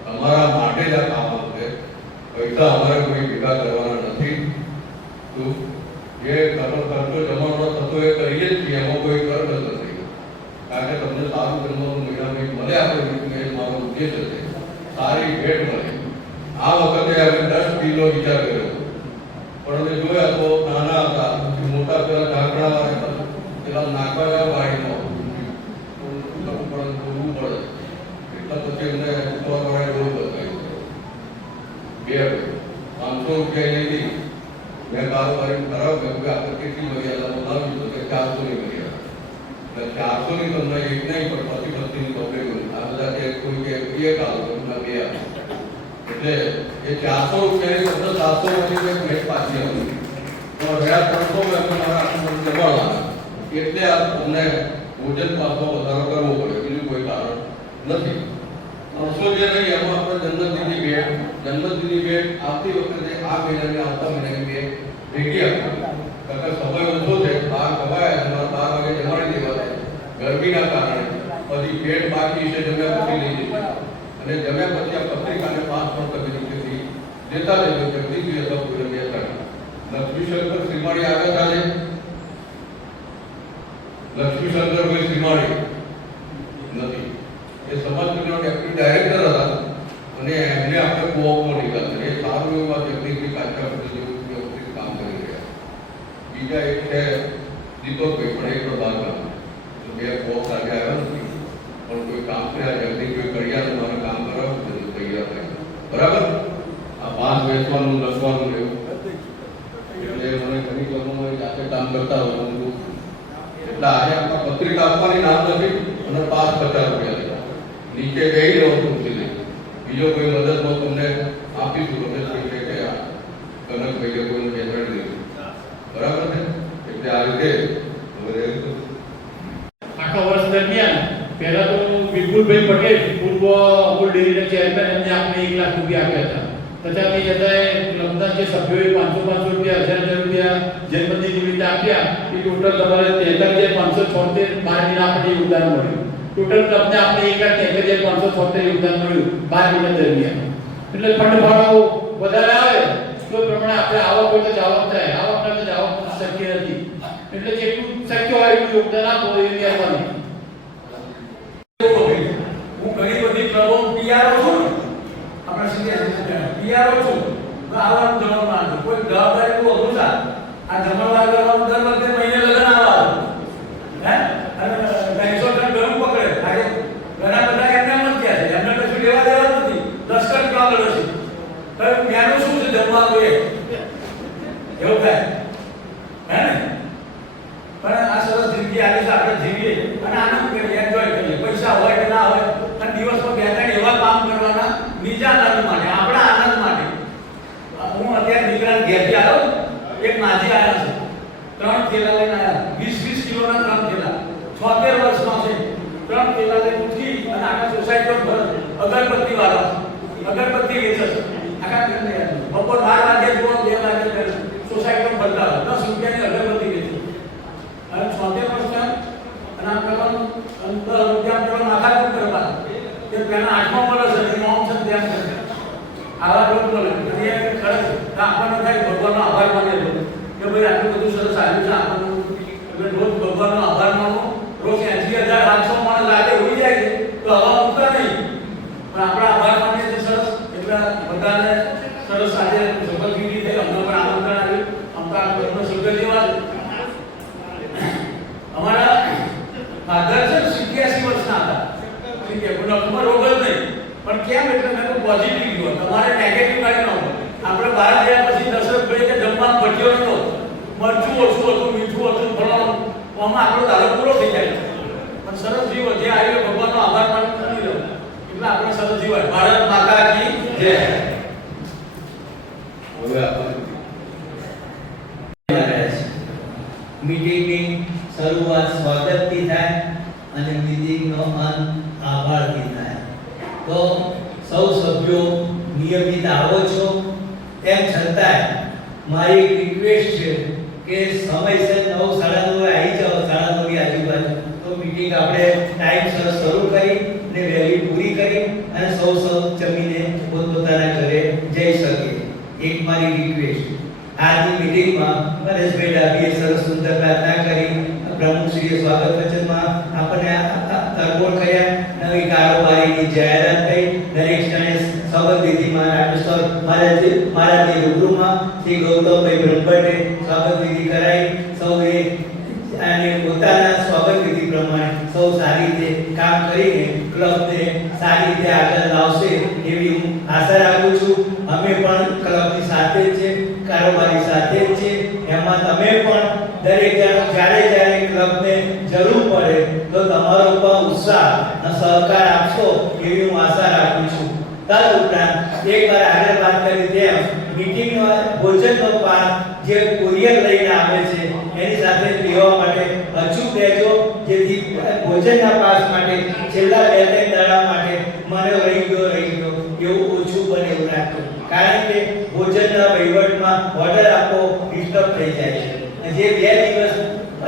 તમારા માટે જ આ કામ આવશે, પૈસા અમારે કોઈ ભેગા કરવાના નથી. તો જે ખર્ચો જમાનો થતો એ કરીએ જ છીએ, એમાં કોઈ કર નથી, કારણ કે તમને સારું જમવાનું મહિના મળે આપણે મારો ઉદ્દેશ છે સારી ભેટ મળે. આ વખતે અમે 10 કિલો વિચાર કર્યો પણ અમે જોયા તો નાના હતા, મોટા પેલા ઢાંકણા વાળા પેલા નાખવા વાળીમાં પણ જોવું પડે એટલા પછી એમને ઉતરવા વાળા બહુ બતાવ્યું. 500 રૂપિયા લીધી મેં કારોબારી કરાવ્યો કે આપણે કેટલી મર્યાદા બનાવી તો કે 400 ની મર્યાદા એટલે 400 ની તમને એક નહીં પણ પછી બધી પકડી આ બધા કે કોઈ કે એક આવો એમના 2 આવે એટલે એ 400 રૂપિયાની તમને 700 માંથી ભેટ પાછી આવી તો રહ્યા 300 એમને મારા આટલું જમાડવાના એટલે આ તમને ભોજન પાછો વધારો કરવો પડે, બીજું કોઈ કારણ નથી. 300 જે નહીં એમાં આપણે જન્મદિનની ભેટ આવતી વખતે આ મહિનાની આવતા મહિનાની ભેટ ભેગી આપી, કારણ કે સમય ઓછો છે, 12 કમાયા 12 વાગે જમાડી દેવા ગરમીના કારણે પછી ભેટ બાકી છે જમ્યા પછી લઈ જશે અને જમ્યા પછી આ પત્રિકાને 5 પણ તમે નીચેથી દેતા જજો જગદીશ અથવા પૂરમ બેસાડ. લક્ષ્મીશંકર શ્રીમાળી આગળ ચાલે, લક્ષ્મીશંકરભાઈ શ્રીમાળી નથી એ સમાજ કલ્યાણ ડેપ્યુટી ડાયરેક્ટર હતા અને એમને આપણે કોઓપમાં લીધા છે. એ સારું એવું આ જગદીશભાઈ કાચા પટેલ જેવું કામ કરી રહ્યા. બીજા એક છે દીપકભાઈ પણ એ પણ બહાર ગામ 2 કોપ સાથે આવ્યા નથી પણ કોઈ કામ કર્યા જગદીશભાઈ કર્યા મારે કામ કરાવવું બધું તૈયાર થાય બરાબર. આ પાસ વેચવાનું લખવાનું એવું એટલે મને ઘણી જગ્યામાં જાતે કામ કરતા હોય એટલે આજે આપણા પત્રિકા આપવાની નામ નથી અને 5 50 રૂપિયા નીચે ગઈ રહો તુલસી બીજો કોઈ મદદમાં તમને આપીશું તમે છે કે કનકભાઈએ કોઈને બેસાડી દીધું બરાબર છે. એટલે આ રીતે આખા વર્ષ દરમિયાન પહેલા તો વિપુલભાઈ પટેલ પૂર્વ અમૂલ ડેરીના ચેરમેન એમને આપણે 1 લાખ રૂપિયા આપ્યા હતા તથા તે છતાંય ક્લબના જે સભ્યોએ 500 રૂપિયા 1000 રૂપિયા જન્મદિન નિમિત્તે આપ્યા એ ટોટલ તમારે 43,576 12 આપણને યોગદાન મળ્યું. ટોટલ ક્લબને આપણે 1,63,576 યોગદાન મળ્યું 12 મહિના દરમિયાન. એટલે ફંડ ફાળો વધારે આવે તો એ પ્રમાણે આપણે આવક હોય તો જાવક થાય, આવક ના તો જાવક શક્ય નથી. એટલે જેટલું શક્ય હોય એટલું યોગદાન આપો એવી મહેરબાની. હું ઘણી બધી ક્લબો પીઆરઓ છું, આપણે સીધે પીઆરઓ છું, તો આવવાનું જમણવાર કોઈ જવાબદારી બહુ અઘરું થાય. આ જમણવાર કરવાનું દર વખતે મહિને લગન આવવાનું હે અને 250 ટન ગરું પકડે. આજે ઘણા બધા એમને મત થયા છે, એમને કશું લેવા દેવા નથી, લશ્કર કામ લડે છે. તો ત્યાંનું શું છે જમવાનું એ એવું થાય હે ને. પણ આ સરસ જિંદગી આજે છે, આપણે જીવીએ અને આનંદ કરીએ, એન્જોય કરીએ. પૈસા હોય કે ના હોય, અને દિવસમાં 2-3 એવા કામ કરવાના બીજા આનંદ માટે, આપણા આનંદ માટે. હું અત્યારે દીકરાને ઘેરથી આવ્યો, એક માજી આવ્યા છે, 3 થેલા લઈને આવ્યા, 20-20 કિલોના 3 થેલા, 76 વર્ષમાં છે. 3 થેલા લઈને ઉઠી અને આખા સોસાયટીઓ અગરબત્તી વાળા અગરબત્તી વેચે છે. આખા બપોર 12 વાગે જુઓ, 2 વાગે સોસાયટીઓ ભરતા હોય, 10 રૂપિયાની અગરબત્તી વેચે અને 76 વર્ષના અને આમ કરવાનું 10 રૂપિયા કરવાનું માથાકૂટ કરવાનું. તે પેલા 8મો વર્ષ છે, નોમ છે તેમ છે. આવા રોગ મળે અને એ ખર્ચ આપણને થાય ભગવાનનો આભાર માને કે ભાઈ આટલું બધું સરસ આવ્યું છે આપણને. એટલે રોજ ભગવાનનો આભાર માનો. રોજ 80,700 માણસ રાતે ઉડી જાય છે તો હવા મૂકતા નહીં, પણ આપણા આભાર માનીએ છીએ સરસ. એટલે બધાને સરસ આજે શપથવિધિ થઈ, અમને પણ આમંત્રણ આવ્યું. અમતા આપણે સ્વર્ગ જેવા અમારા ફાધર છે 87 વર્ષના હતા, ઠીક છે, પણ નખમાં રોગ જ નહીં. પણ કેમ એટલે મેં પોઝિટિવ ગયો, તમારે નેગેટિવ કાઢી નાખો. આપણે બહાર ગયા પછી દશરથભાઈ કે જમવાનું ભટ્યો નતો, મરચું ઓછું હતું, મીઠું હતું, ફળવાનું, આમાં આપણો દાડો પૂરો થઈ જાય. પણ સરસ જીવો જે આવ્યો ભગવાનનો આભાર માની કરી લો એટલે આપણે સરસ જીવાય. ભારત માતા કી જય. હવે આપણે મીટિંગની શરૂઆત સ્વાગતથી થાય અને મીટિંગનો અંત આભારથી થાય. તો સૌ સભ્યો નિયમિત આવો છો, તેમ છતાંય મારી રિક્વેસ્ટ છે કે સમયસર 9:30 આવી જાઓ, 9:30 આજુબાજુ. તો મીટિંગ આપણે ટાઈમસર શરૂ કરી ને વહેલી પૂરી કરી અને સૌ જમીને પોતપોતાના ઘરે જઈ શકે. એક મારી રિક્વેસ્ટ. આજની મીટિંગમાં પરેશભાઈ ડાભીએ સરસ સુંદર પ્રાર્થના કરી, પ્રમુખશ્રીએ સ્વાગત વચનમાં આપણને તરબોળ કર્યા, નવી કારોબારીની જાહેરાત થઈ, દરેક જણે શપથવિધિમાં રામેશ્વર મહારાજની રૂબરૂમાં શ્રી ગૌતમભાઈ બ્રહ્મભટ્ટે શપથવિધિ કરાઈ. સૌએ અને પોતાના સ્વાગતવિધિ પ્રમાણે સૌ સારી રીતે કામ કરીને ક્લબને સારી રીતે આગળ લાવશે એવી હું આશા રાખું છું. અમે પણ ક્લબની સાથે જ છે, કારોબારી સાથે જ છે. એમાં તમે પણ દરેક જ્યારે ક્લબને જરૂર પડે તો તમારો પણ ઉત્સાહ અને સહકાર આપશો એવી હું આશા રાખું છું. તદ ઉપરાંત એકવાર આગળ વાત કરી તેમ મીટિંગનો ભોજનનો પાક જે કુરિયર લઈને આવે છે એની સાથે લેવા માટે અચૂક રહેજો, જેથી ભોજનના પાસ માટે છેલ્લા 2-3 દાડા માટે મને રહી ગયો એવું ઓછું બને એવું રાખજો. કારણ કે ભોજનના વહીવટમાં ઓર્ડર આપો ડિસ્ટર્બ થઈ જાય છે. જે 2 દિવસ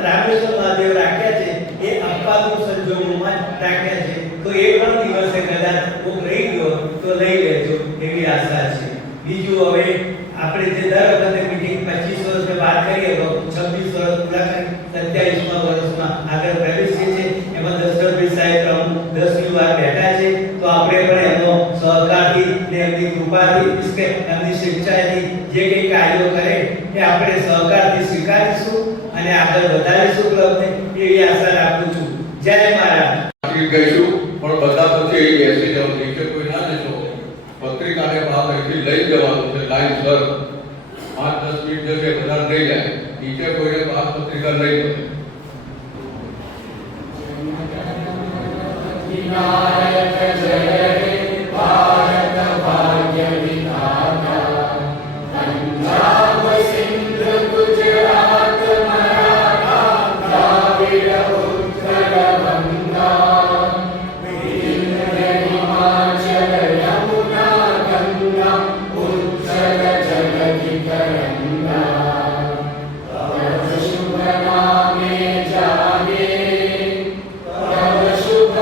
રામેશ્વર મહાદેવ રાખ્યા છે એ અપવાદરૂપ સંજોગોમાં રાખ્યા છે, તો એ પણ દિવસે કદાચ કોક રહી ગયો તો લઈ લેજો એવી આશા છે. બીજું, હવે આપણે જે દર વખતે મીટિંગ 25 વર્ષની વાત કરીએ તો 26 વર્ષ પૂરા કરી 27મા વર્ષમાં આગળ પ્રવેશીએ છીએ. એમાં દશરથભાઈ સાહેબ પ્રમુખ 10મી વાર બેઠા છે, તો આપણે પણ એમનો સહકારથી ને એમની કૃપાથી કે એમની શિક્ષાથી જે કંઈ કાર્યો કરે એ આપણે સહકારથી સ્વીકારીશું અને આગળ વધારીશું ક્લબને એવી આશા રાખું છું. જય મહારાજ. કહીશું પણ બધા પછી એ બેસી જવાનું, નીચે કોઈ ના જશો. પત્રિકાને ભાવ અહીંથી લઈ જવાનું છે લાઈન સર. 5-10 મિનિટ જશે, બધા લઈ જાય. નીચે કોઈને ભાવ પત્રિકા લઈ જાય. શુભ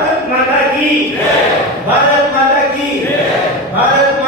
ભારત માતા કી ભારત માતા કી ભારત